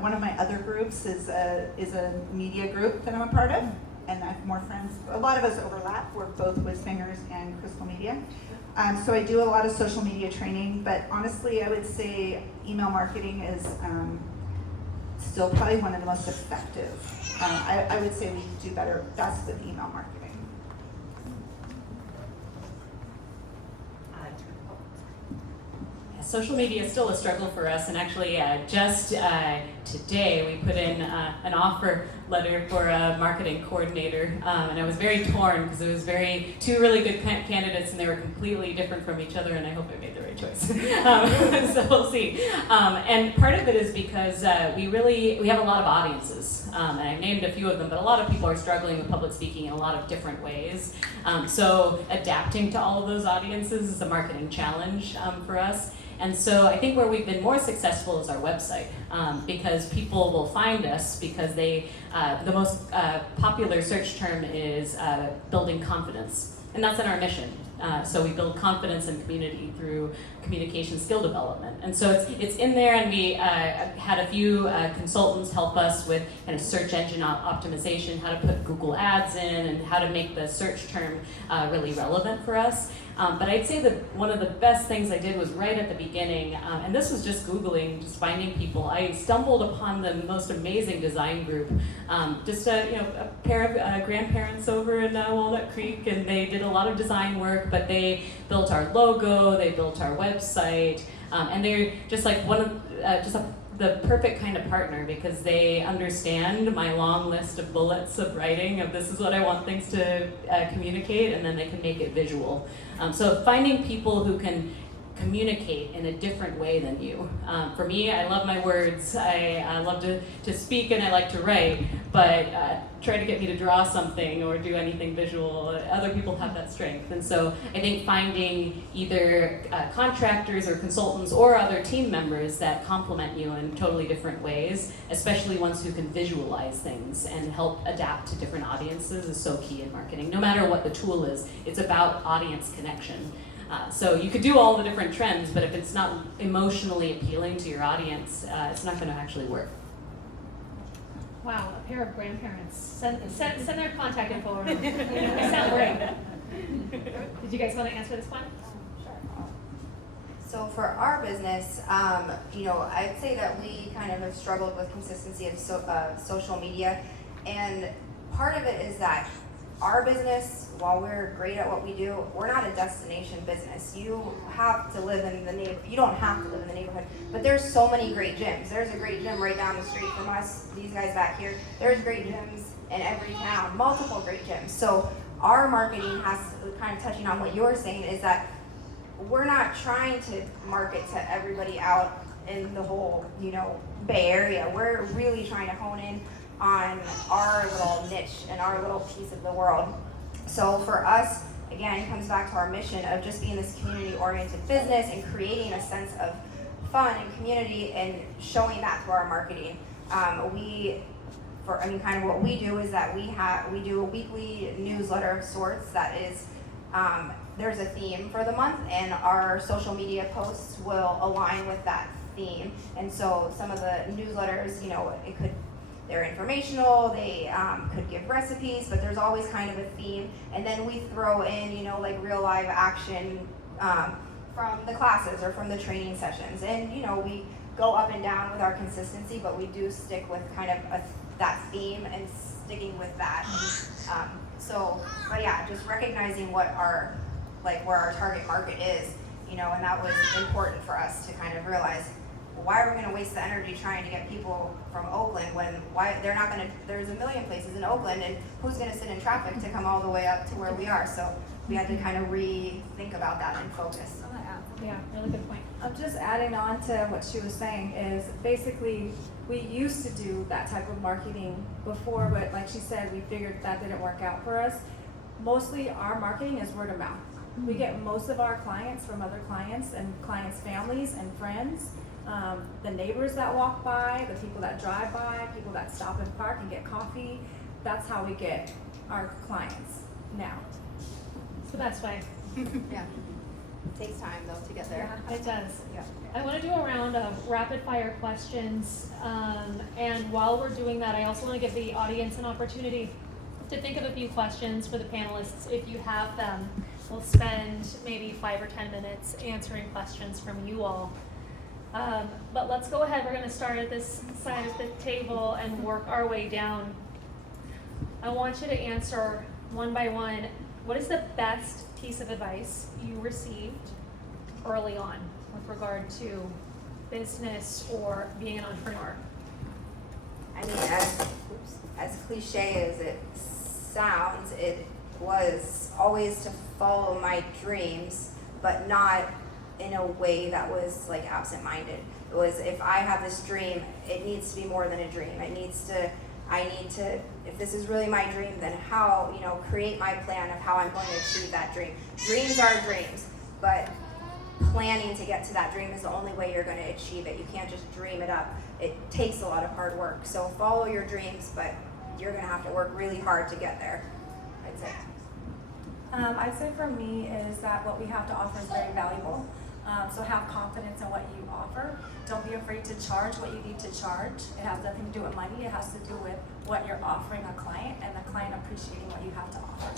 one of my other groups is a media group that I'm a part of, and I have more friends. A lot of us overlap. We're both Whizbangers and Crystal Media. So I do a lot of social media training, but honestly, I would say email marketing is still probably one of the most effective. I would say we do best with email marketing. Social media is still a struggle for us, and actually just today we put in an offer letter for a marketing coordinator, and I was very torn because it was two really good candidates, and they were completely different from each other, and I hope I made the right choice. So we'll see. And part of it is because we have a lot of audiences, and I named a few of them, but a lot of people are struggling with public speaking in a lot of different ways. So adapting to all of those audiences is a marketing challenge for us. And so I think where we've been more successful is our website, because people will find us because the most popular search term is building confidence, and that's in our mission. So we build confidence and community through communication skill development. And so it's in there, and we had a few consultants help us with kind of search engine optimization, how to put Google ads in, and how to make the search term really relevant for us. But I'd say that one of the best things I did was right at the beginning, and this was just Googling, just finding people. I stumbled upon the most amazing design group, just a pair of grandparents over in Walnut Creek, and they did a lot of design work, but they built our logo, they built our website, and they're just like the perfect kind of partner because they understand my long list of bullets of writing of this is what I want things to communicate, and then they can make it visual. So finding people who can communicate in a different way than you. For me, I love my words. I love to speak and I like to write, but try to get me to draw something or do anything visual, other people have that strength. And so I think finding either contractors or consultants or other team members that complement you in totally different ways, especially ones who can visualize things and help adapt to different audiences is so key in marketing. No matter what the tool is, it's about audience connection. So you could do all the different trends, but if it's not emotionally appealing to your audience, it's not going to actually work. Wow, a pair of grandparents. Send their contact info around. They sound great. Did you guys want to answer this one? So for our business, I'd say that we kind of have struggled with consistency of social media, and part of it is that our business, while we're great at what we do, we're not a destination business. You have to live in the neighborhood. You don't have to live in the neighborhood, but there's so many great gyms. There's a great gym right down the street from us, these guys back here. There's great gyms in every town, multiple great gyms. So our marketing has to, kind of touching on what you're saying, is that we're not trying to market to everybody out in the whole, Bay Area. We're really trying to hone in on our little niche and our little piece of the world. So for us, again, it comes back to our mission of just being this community-oriented business and creating a sense of fun and community and showing that through our marketing. Kind of what we do is that we do a weekly newsletter of sorts that is, there's a theme for the month, and our social media posts will align with that theme. And so some of the newsletters, they're informational, they could give recipes, but there's always kind of a theme. And then we throw in, like real live action from the classes or from the training sessions. And, we go up and down with our consistency, but we do stick with kind of that theme and sticking with that. But yeah, just recognizing where our target market is, and that was important for us to kind of realize, why are we going to waste the energy trying to get people from Oakland they're not going to, there's a million places in Oakland, and who's going to sit in traffic to come all the way up to where we are? So we had to kind of rethink about that and focus. I'm gonna add Yeah, really good point. I'm just adding on to what she was saying is basically we used to do that type of marketing before, but like she said, we figured that didn't work out for us. Mostly our marketing is word of mouth. We get most of our clients from other clients and clients' families and friends, the neighbors that walk by, the people that drive by, people that stop and park and get coffee. That's how we get our clients now. It's the best way. Yeah. Takes time though to get there. It does. Yeah. I want to do a round of rapid fire questions. And while we're doing that, I also want to give the audience an opportunity to think of a few questions for the panelists if you have them. We'll spend maybe 5 or 10 minutes answering questions from you all. But let's go ahead. We're going to start at this side of the table and work our way down. I want you to answer one by one. What is the best piece of advice you received early on with regard to business or being an entrepreneur? I mean, as cliche as it sounds, it was always to follow my dreams, but not in a way that was like absent-minded. It was, if I have this dream, it needs to be more than a dream. I need to, if this is really my dream, then how, create my plan of how I'm going to achieve that dream. Dreams are dreams, but planning to get to that dream is the only way you're going to achieve it. You can't just dream it up. It takes a lot of hard work. So follow your dreams, but you're going to have to work really hard to get there, I'd say. I'd say for me is that what we have to offer is very valuable. So have confidence in what you offer. Don't be afraid to charge what you need to charge. It has nothing to do with money. It has to do with what you're offering a client and the client appreciating what you have to offer.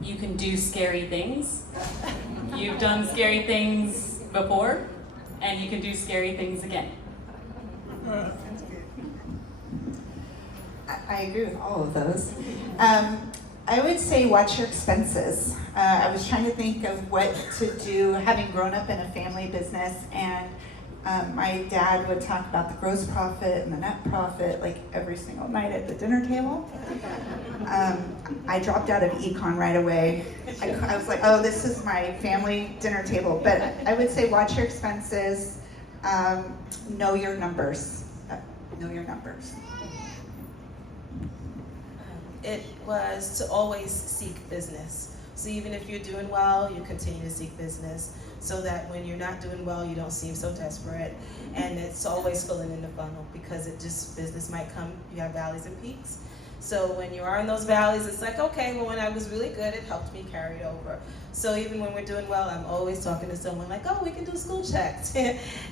You can do scary things. You've done scary things before, and you can do scary things again. I agree with all of those. I would say watch your expenses. I was trying to think of what to do, having grown up in a family business, and my dad would talk about the gross profit and the net profit like every single night at the dinner table. I dropped out of econ right away. I was like, oh, this is my family dinner table. But I would say watch your expenses, know your numbers. Know your numbers. It was to always seek business. So even if you're doing well, you continue to seek business so that when you're not doing well, you don't seem so desperate. And it's always filling in the funnel because business might come, you have valleys and peaks. So when you are in those valleys, it's like, okay, well, when I was really good, it helped me carry it over. So even when we're doing well, I'm always talking to someone like, oh, we can do school checks.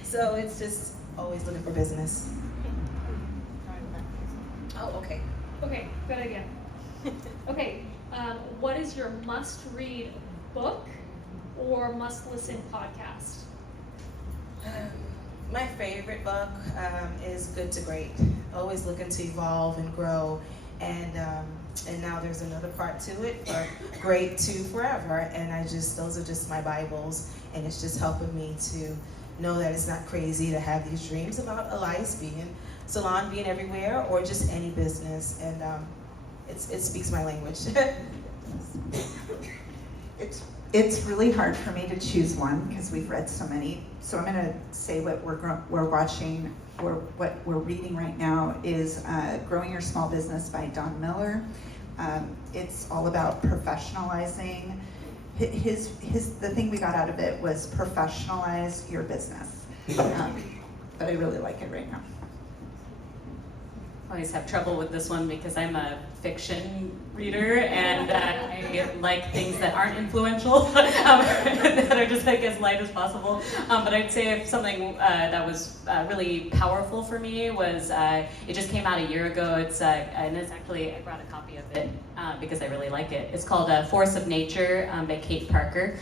So it's just always looking for business. Oh, okay. Okay, good idea. Okay, what is your must-read book or must-listen podcast? My favorite book is Good to Great. Always looking to evolve and grow, and now there's another part to it, but Great to Forever. And those are just my Bibles, and it's just helping me to know that it's not crazy to have these dreams about Elias being salon being everywhere or just any business, and it speaks my language. It's really hard for me to choose one because we've read so many. So I'm going to say what we're watching or what we're reading right now is Growing Your Small Business by Don Miller. It's all about professionalizing. The thing we got out of it was professionalize your business. But I really like it right now. I always have trouble with this one because I'm a fiction reader and I like things that aren't influential, that are just like as light as possible. But I'd say if something that was really powerful for me was, it just came out a year ago. And it's actually, I brought a copy of it because I really like it. It's called Force of Nature by Kate Parker.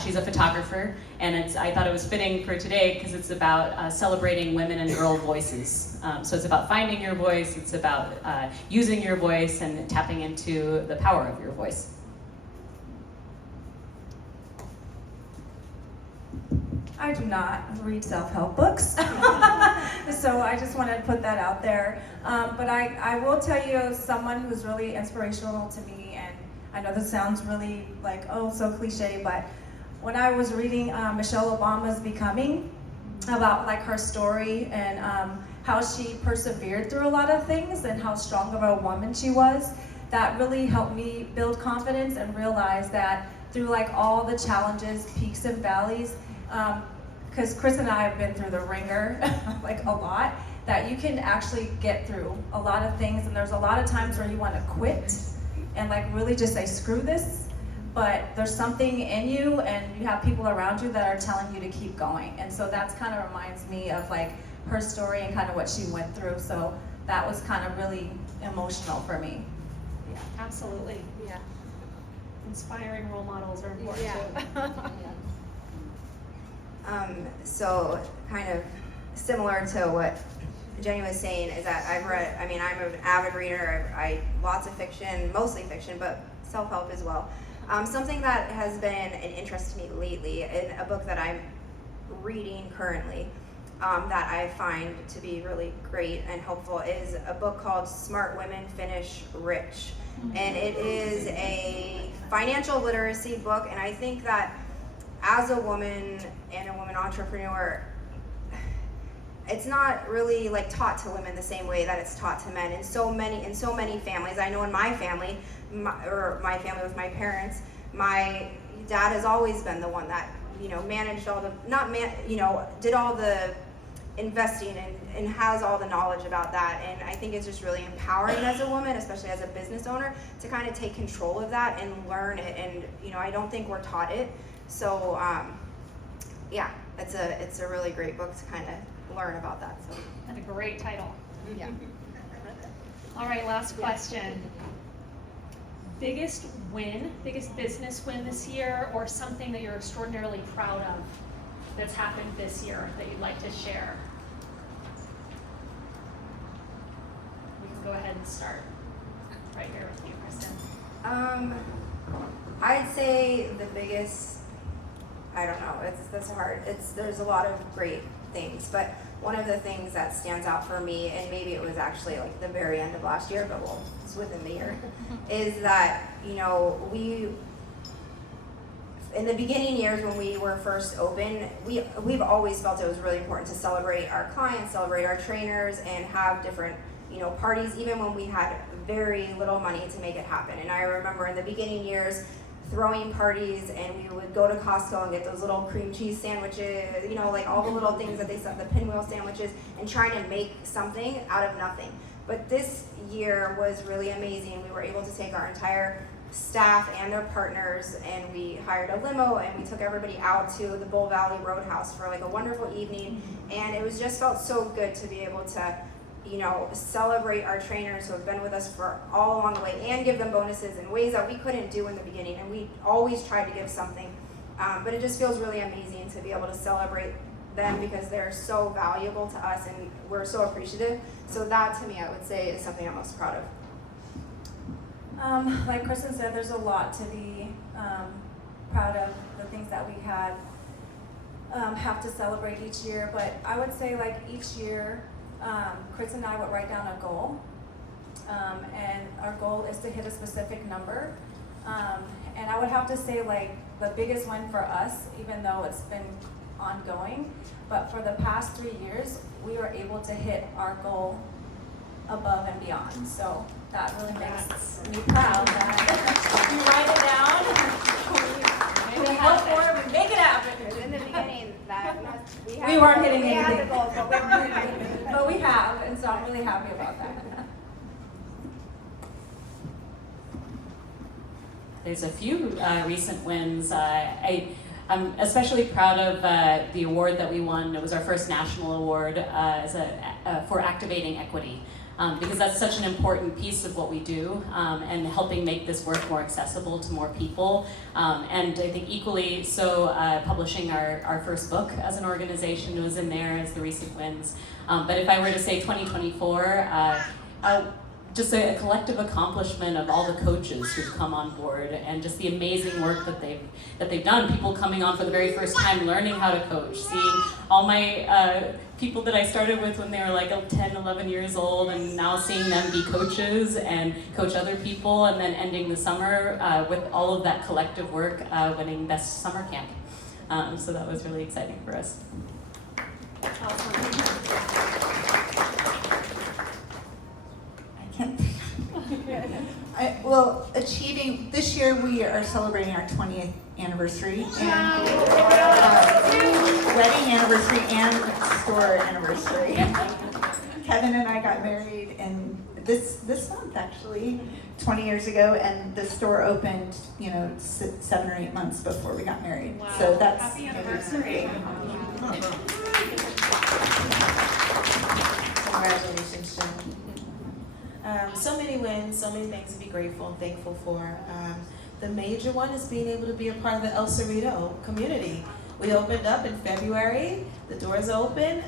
She's a photographer, and I thought it was fitting for today because it's about celebrating women and girl voices. So it's about finding your voice, it's about using your voice and tapping into the power of your voice. I do not read self-help books, so I just wanted to put that out there. But I will tell you someone who's really inspirational to me, and I know this sounds really like, oh, so cliche, but when I was reading Michelle Obama's Becoming, about like her story and how she persevered through a lot of things and how strong of a woman she was, that really helped me build confidence and realize that through like all the challenges, peaks and valleys, because Chris and I have been through the ringer like a lot, that you can actually get through a lot of things, and there's a lot of times where you want to quit and like really just say screw this, but there's something in you and you have people around you that are telling you to keep going. And so that's kind of reminds me of like her story and kind of what she went through. So that was kind of really emotional for me. Yeah, absolutely. Yeah. Inspiring role models are important Yeah. too. So kind of similar to what Jenny was saying is that I'm an avid reader. I lots of fiction, mostly fiction, but self-help as well. Something that has been an interest to me lately, in a book that I'm reading currently, that I find to be really great and helpful, is a book called Smart Women Finish Rich. And it is a financial literacy book, and I think that as a woman and a woman entrepreneur, it's not really like taught to women the same way that it's taught to men in so many families. I know in my family, my family with my parents, my dad has always been the one that, managed all the, did all the investing and has all the knowledge about that. And I think it's just really empowering as a woman, especially as a business owner, to kind of take control of that and learn it. And, I don't think we're taught it. So, yeah, it's a really great book to kind of learn about that. So. And a great title. Yeah. All right, last question. Biggest business win this year, or something that you're extraordinarily proud of that's happened this year that you'd like to share? We can go ahead and start right here with you, Kristen. I'd say the biggest, I don't know, that's hard. There's a lot of great things, but one of the things that stands out for me, and maybe it was actually like the very end of last year, but it's within the year, is that, we, in the beginning years when we were first open, we've always felt it was really important to celebrate our clients, celebrate our trainers, and have different, parties, even when we had very little money to make it happen. And I remember in the beginning years, throwing parties, and we would go to Costco and get those little cream cheese sandwiches, like all the little things that they sell, the pinwheel sandwiches, and trying to make something out of nothing. But this year was really amazing. We were able to take our entire staff and their partners, and we hired a limo, and we took everybody out to the Bull Valley Roadhouse for like a wonderful evening. And it was just felt so good to be able to celebrate our trainers who have been with us for all along the way, and give them bonuses in ways that we couldn't do in the beginning. And we always tried to give something, but it just feels really amazing to be able to celebrate them, because they're so valuable to us and we're so appreciative. So that, to me, I would say is something I'm most proud of. Like Kristen said, there's a lot to be proud of, the things that we have to celebrate each year. But I would say like each year, Chris and I would write down a goal, and our goal is to hit a specific number. And I would have to say like the biggest one for us, even though it's been ongoing, but for the past 3 years, we were able to hit our goal above and beyond. So that really makes me proud that we write it down, we go for it, we make it happen. In the beginning, We weren't hitting we had the anything. goals, but we weren't hitting anything. But we have, and so I'm really happy about that. There's a few recent wins. I'm especially proud of the award that we won. It was our first national award for activating equity, because that's such an important piece of what we do, and helping make this work more accessible to more people. And I think equally so, publishing our first book as an organization was in there as the recent wins. But if I were to say 2024, just a collective accomplishment of all the coaches who've come on board, and just the amazing work that they've done. People coming on for the very first time, learning how to coach, seeing all my people that I started with when they were like 10, 11 years old, and now seeing them be coaches and coach other people, and then ending the summer with all of that collective work, winning Best Summer Camp. So that was really exciting for us. Well, achieving, this year we are celebrating our 20th anniversary, and wedding anniversary and store anniversary. Kevin and I got married in this month, actually, 20 years ago, and the store opened, 7 or 8 months before we got married. Wow. So that's Happy anniversary. Congratulations, Jen. So many wins, so many things to be grateful and thankful for. The major one is being able to be a part of the El Cerrito community. We opened up in February. The doors open.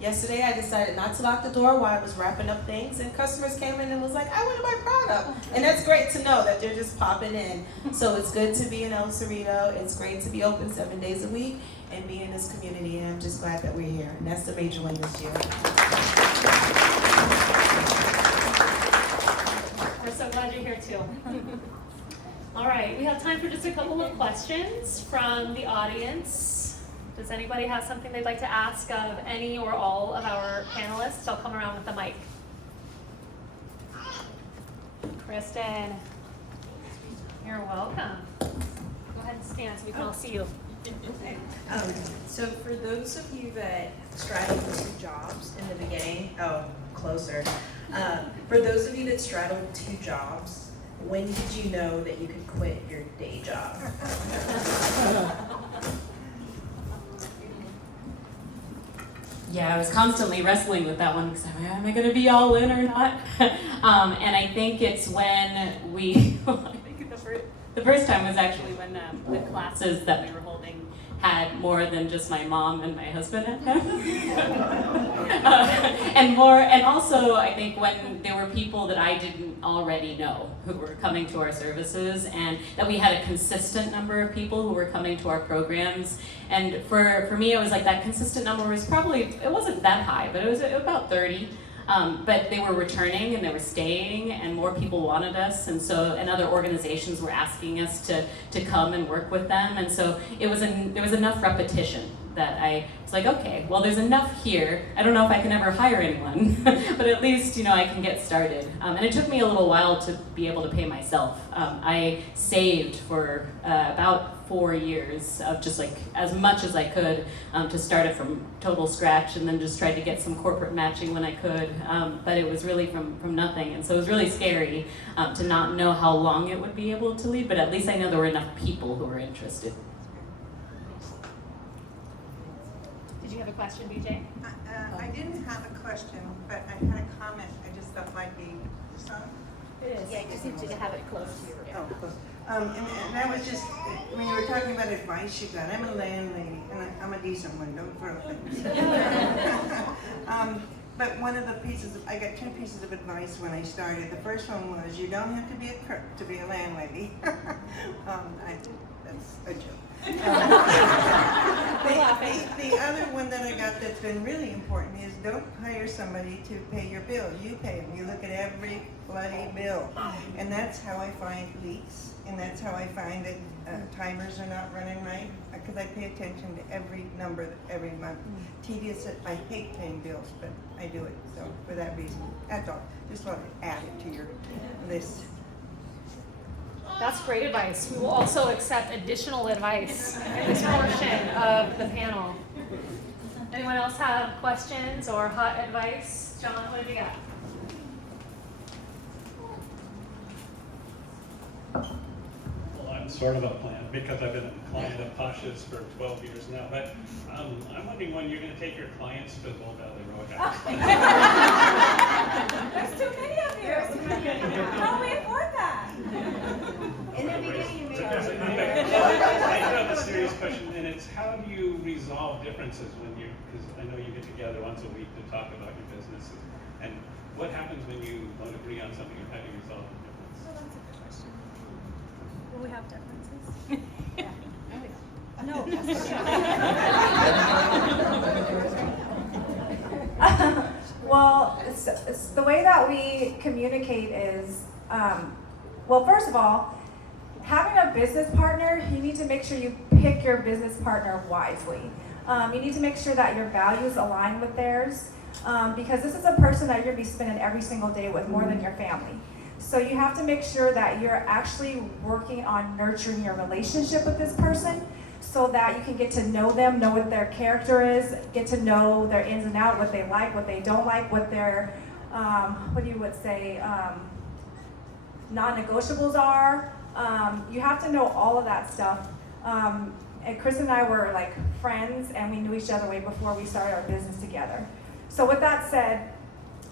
Yesterday I decided not to lock the door while I was wrapping up things, and customers came in and was like, I want to buy product. And that's great to know that they're just popping in. So it's good to be in El Cerrito. It's great to be open 7 days a week and be in this community, and I'm just glad that we're here. And that's the major win this year. We're so glad you're here too. All right, we have time for just a couple of questions from the audience. Does anybody have something they'd like to ask of any or all of our panelists? I'll come around with the mic. Kristen, you're welcome. Go ahead and stand so we can all see you. So for those of you that straddled the two jobs in the beginning, for those of you that straddled two jobs, when did you know that you could quit your day job? Yeah, I was constantly wrestling with that one because am I going to be all in or not? And I think it's when we, I think the first time was actually when the classes that we were holding had more than just my mom and my husband at them. And also I think when there were people that I didn't already know who were coming to our services, and that we had a consistent number of people who were coming to our programs. And for me, it was like that consistent number was probably, it wasn't that high, but it was about 30. But they were returning and they were staying, and more people wanted us, and other organizations were asking us to come and work with them, and so there was enough repetition that I was like, okay, well, there's enough here. I don't know if I can ever hire anyone, but at least I can get started. And it took me a little while to be able to pay myself. I saved for about 4 years of just like as much as I could to start it from total scratch, and then just tried to get some corporate matching when I could. But it was really from nothing, and so it was really scary to not know how long it would be able to lead. But at least I know there were enough people who were interested. Did you have a question, BJ? I didn't have a question, but I had a comment I just thought might be some. It is. Yeah, you just need to have it close to your ear. Oh, close. And that was just, when you were talking about advice you got, I'm a landlady, and I'm a decent one, don't throw things. But one of the pieces, I got 2 pieces of advice when I started. The first one was, you don't have to be a crook to be a landlady. That's a joke. The other one that I got that's been really important is don't hire somebody to pay your bill. You pay them. You look at every bloody bill. And that's how I find leaks, and that's how I find that timers are not running right, because I pay attention to every number every month. Tedious, I hate paying bills, but I do it. So for that reason, that's all. Just want to add it to your list. That's great advice. We will also accept additional advice in this portion of the panel. Anyone else have questions or hot advice? John, what have you got? Well, I'm sort of a plant because I've been a client of Pasha's for 12 years now, but I'm wondering when you're going to take your clients to Bull Valley Roadhouse. There's too many of you. How do we afford that? In the beginning, you may I do have a serious next question, and it's how do you resolve differences when you, because I know you get together once a week to talk about your business, and what happens when you don't agree on something, or how do you resolve the difference? So that's a good question. Will we have differences? No. Well, it's the way that we communicate is, well, first of all, having a business partner, you need to make sure you pick your business partner wisely. You need to make sure that your values align with theirs, because this is a person that you're going to be spending every single day with, more than your family. So you have to make sure that you're actually working on nurturing your relationship with this person, so that you can get to know them, know what their character is, get to know their ins and outs, what they like, what they don't like, what their, what you would say, non-negotiables are. You have to know all of that stuff. And Chris and I were like friends, and we knew each other way before we started our business together. So with that said,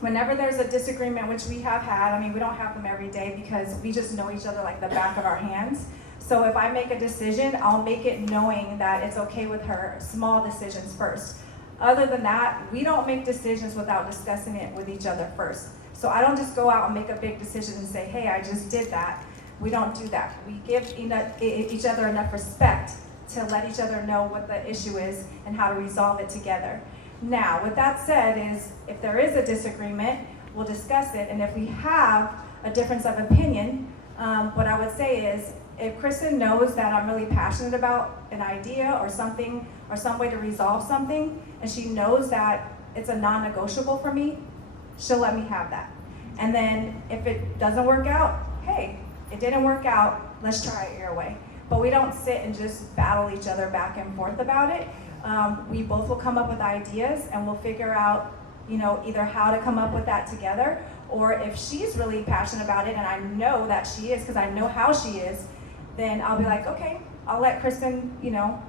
whenever there's a disagreement, which we have had, I mean, we don't have them every day because we just know each other like the back of our hands. So if I make a decision, I'll make it knowing that it's okay with her, small decisions first. Other than that, we don't make decisions without discussing it with each other first. So I don't just go out and make a big decision and say, hey, I just did that. We don't do that. We give each other enough respect to let each other know what the issue is and how to resolve it together. Now, with that said, is if there is a disagreement, we'll discuss it. And if we have a difference of opinion, what I would say is, if Kristen knows that I'm really passionate about an idea or something, or some way to resolve something, and she knows that it's a non-negotiable for me, she'll let me have that. And then if it doesn't work out, hey, it didn't work out, let's try it your way. But we don't sit and just battle each other back and forth about it. We both will come up with ideas, and we'll figure out, you know, either how to come up with that together, or if she's really passionate about it, and I know that she is, because I know how she is, then I'll be like, okay, I'll let Kristen, you know,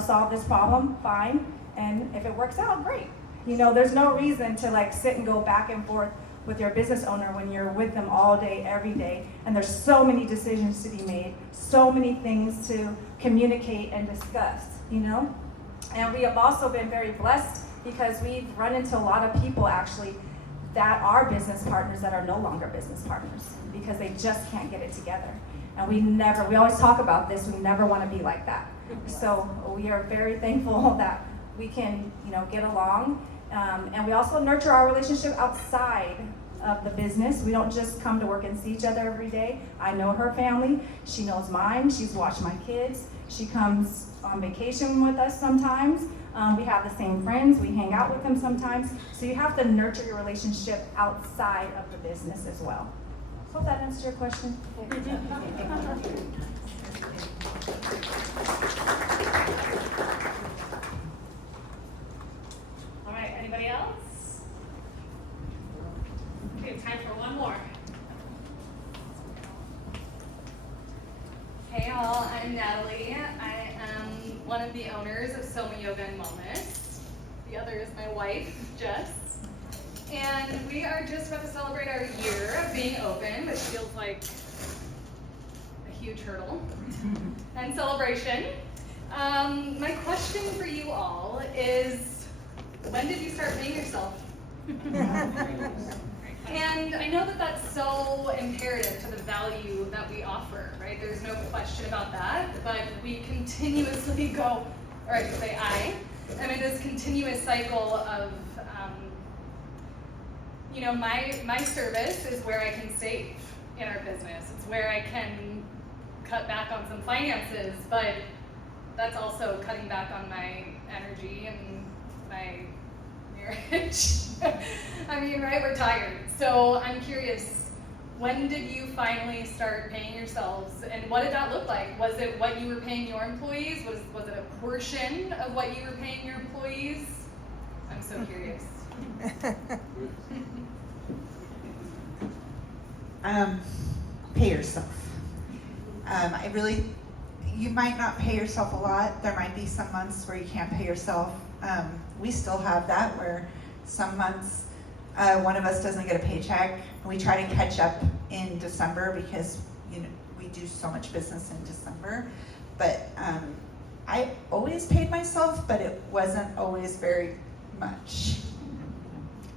solve this problem, fine. And if it works out, great. You know, there's no reason to like sit and go back and forth with your business owner when you're with them all day, every day. And there's so many decisions to be made, so many things to communicate and discuss, you know? And we have also been very blessed because we've run into a lot of people actually that are business partners that are no longer business partners because they just can't get it together. And we always talk about this, we never want to be like that. So we are very thankful that we can, you know, get along. And we also nurture our relationship outside of the business. We don't just come to work and see each other every day. I know her family, she knows mine, she's watched my kids, she comes on vacation with us sometimes. We have the same friends, we hang out with them sometimes. So you have to nurture your relationship outside of the business as well. Hope that answers your question. All right, anybody else? Okay, time for one more. Hey all, I'm Natalie. I am one of the owners of Soma Yoga and Wellness. The other is my wife, Jess. And we are just about to celebrate our year of being open, which feels like a huge hurdle and celebration. My question for you all is, when did you start paying yourself? And I know that that's so imperative to the value that we offer, right? There's no question about that, but we continuously go, or I should say I'm in this continuous cycle of, you know, my service is where I can save in our business. It's where I can cut back on some finances, but that's also cutting back on my energy and my marriage. I mean, right, we're tired. So I'm curious, when did you finally start paying yourselves, and what did that look like? Was it what you were paying your employees? Was it a portion of what you were paying your employees? I'm so curious. Pay yourself. You might not pay yourself a lot. There might be some months where you can't pay yourself. We still have that where some months one of us doesn't get a paycheck. We try to catch up in December because, you know, we do so much business in December. But I but it wasn't always very much.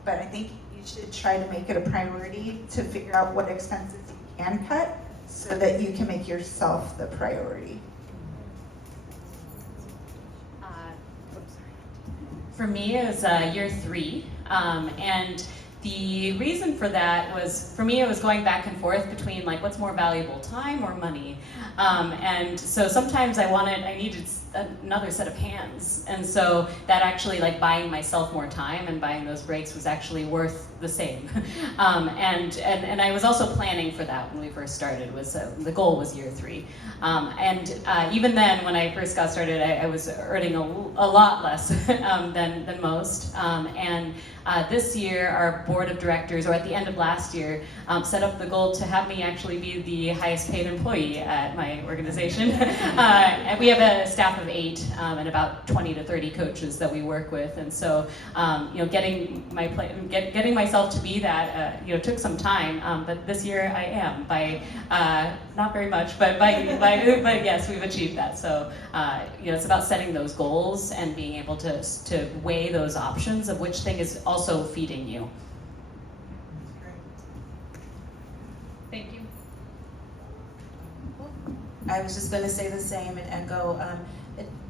But I think you should try to make it a priority to figure out what expenses you can cut so that you can make yourself the priority. For me, it was year 3, and the reason for that was, for me, it was going back and forth between like, what's more valuable, time or money? And so sometimes I needed another set of hands, and so that actually, like, buying myself more time and buying those breaks was actually worth the same. And I was also planning for that when we first started. Was the goal was year 3, and even then, when I first got started, I was earning a lot less than most. And this year, our board of directors, or at the end of last year, set up the goal to have me actually be the highest paid employee at my organization. And we have a staff of 8 and about 20 to 30 coaches that we work with, and so getting myself to be that took some time, but this year I am by not very much, but but yes, we've achieved that. So it's about setting those goals and being able to weigh those options of which thing is also feeding you. Thank you. I was just going to say the same and echo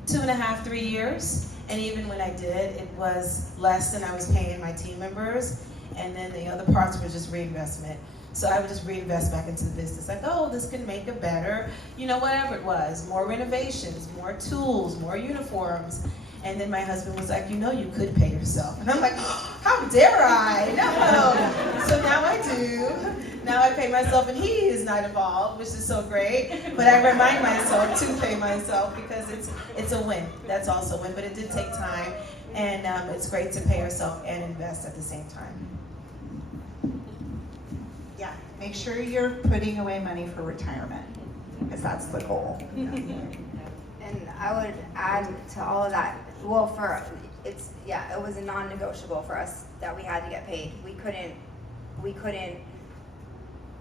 2.5, 3 years. And even when I did, it was less than I was paying my team members. And then the other parts were just reinvestment. So I would just reinvest back into the business. Like, oh, this can make it better. Whatever it was. More renovations, more tools, more uniforms. And then my husband was like, you could pay yourself. And I'm like, oh, how dare I? No. So now I do. Now I pay myself, and he is not involved, which is so great. But I remind myself to pay myself because it's a win. That's also a win. But it did take time, and it's great to pay yourself and invest at the same time. Yeah, make sure you're putting away money for retirement, because that's the goal. And I would add to all of that, well, it was a non-negotiable for us that we had to get paid. We couldn't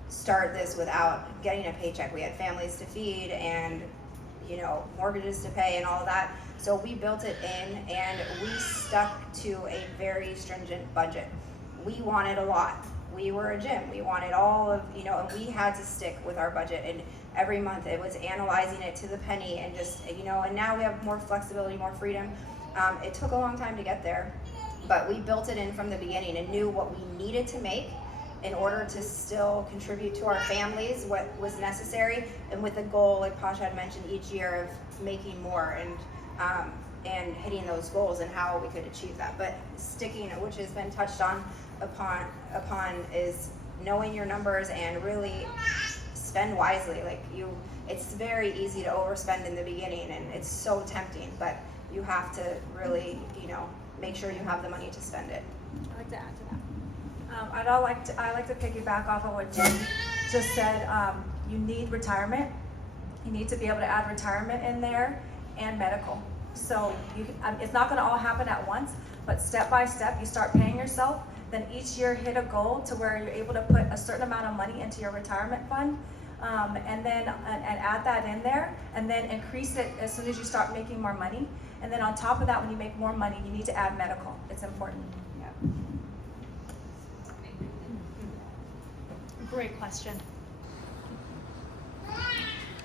start this without getting a paycheck. We had families to feed and mortgages to pay and all of that. So we built it in, and we stuck to a very stringent budget. We wanted a lot. We were a gym. We wanted all of, and we had to stick with our budget. And every month it was analyzing it to the penny, and just, and now we have more flexibility, more freedom. It took a long time to get there, but we built it in from the beginning and knew what we needed to make in order to still contribute to our families, what was necessary, and with the goal, like Pasha had mentioned, each year of making more and hitting those goals and how we could achieve that. But sticking, which has been touched upon is knowing your numbers and really spend wisely. It's very easy to overspend in the beginning, and it's so tempting, but you have to really, make sure you have the money to spend it. I'd like to add to that. I like to piggyback off of what Jen just said. You need retirement. You need to be able to add retirement in there and medical. So it's not going to all happen at once, but step by step, you start paying yourself. Then each year hit a goal to where you're able to put a certain amount of money into your retirement fund, and add that in there, and then increase it as soon as you start making more money. And then on top of that, when you make more money, you need to add medical. It's important. Great question.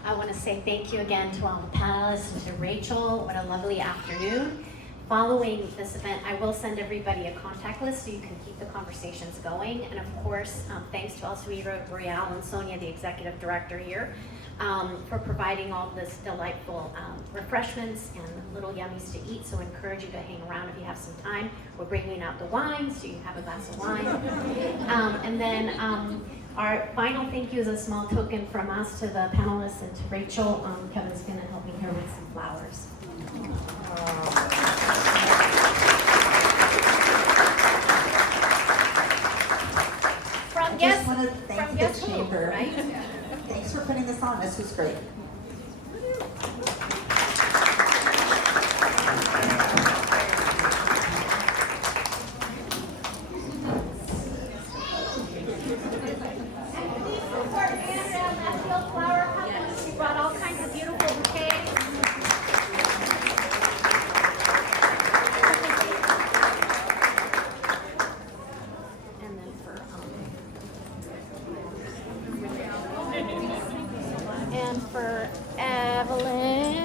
I want to say thank you again to all the panelists and to Rachel. What a lovely afternoon. Following this event, I will send everybody a contact list so you can keep the conversations going. And of course, thanks to Altamira, Royale, and Sonia, the executive director here, for providing all this delightful refreshments and little yummies to eat. So I encourage you to hang around if you have some time. We're bringing out the wine, so you can have a glass of wine. And then our final thank you is a small token from us to the panelists and to Rachel. Kevin's going to help me here with some flowers. I just want to thank from the guest chamber. right? Thanks for putting this on. This was great. She brought all kinds of beautiful bouquets. for Evelyn.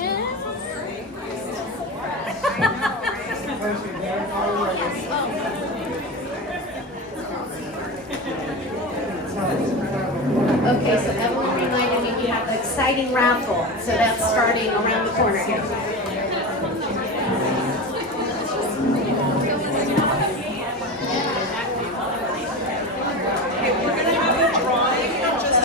Okay, so Evelyn reminded me we have the exciting raffle, so that's starting around the corner here.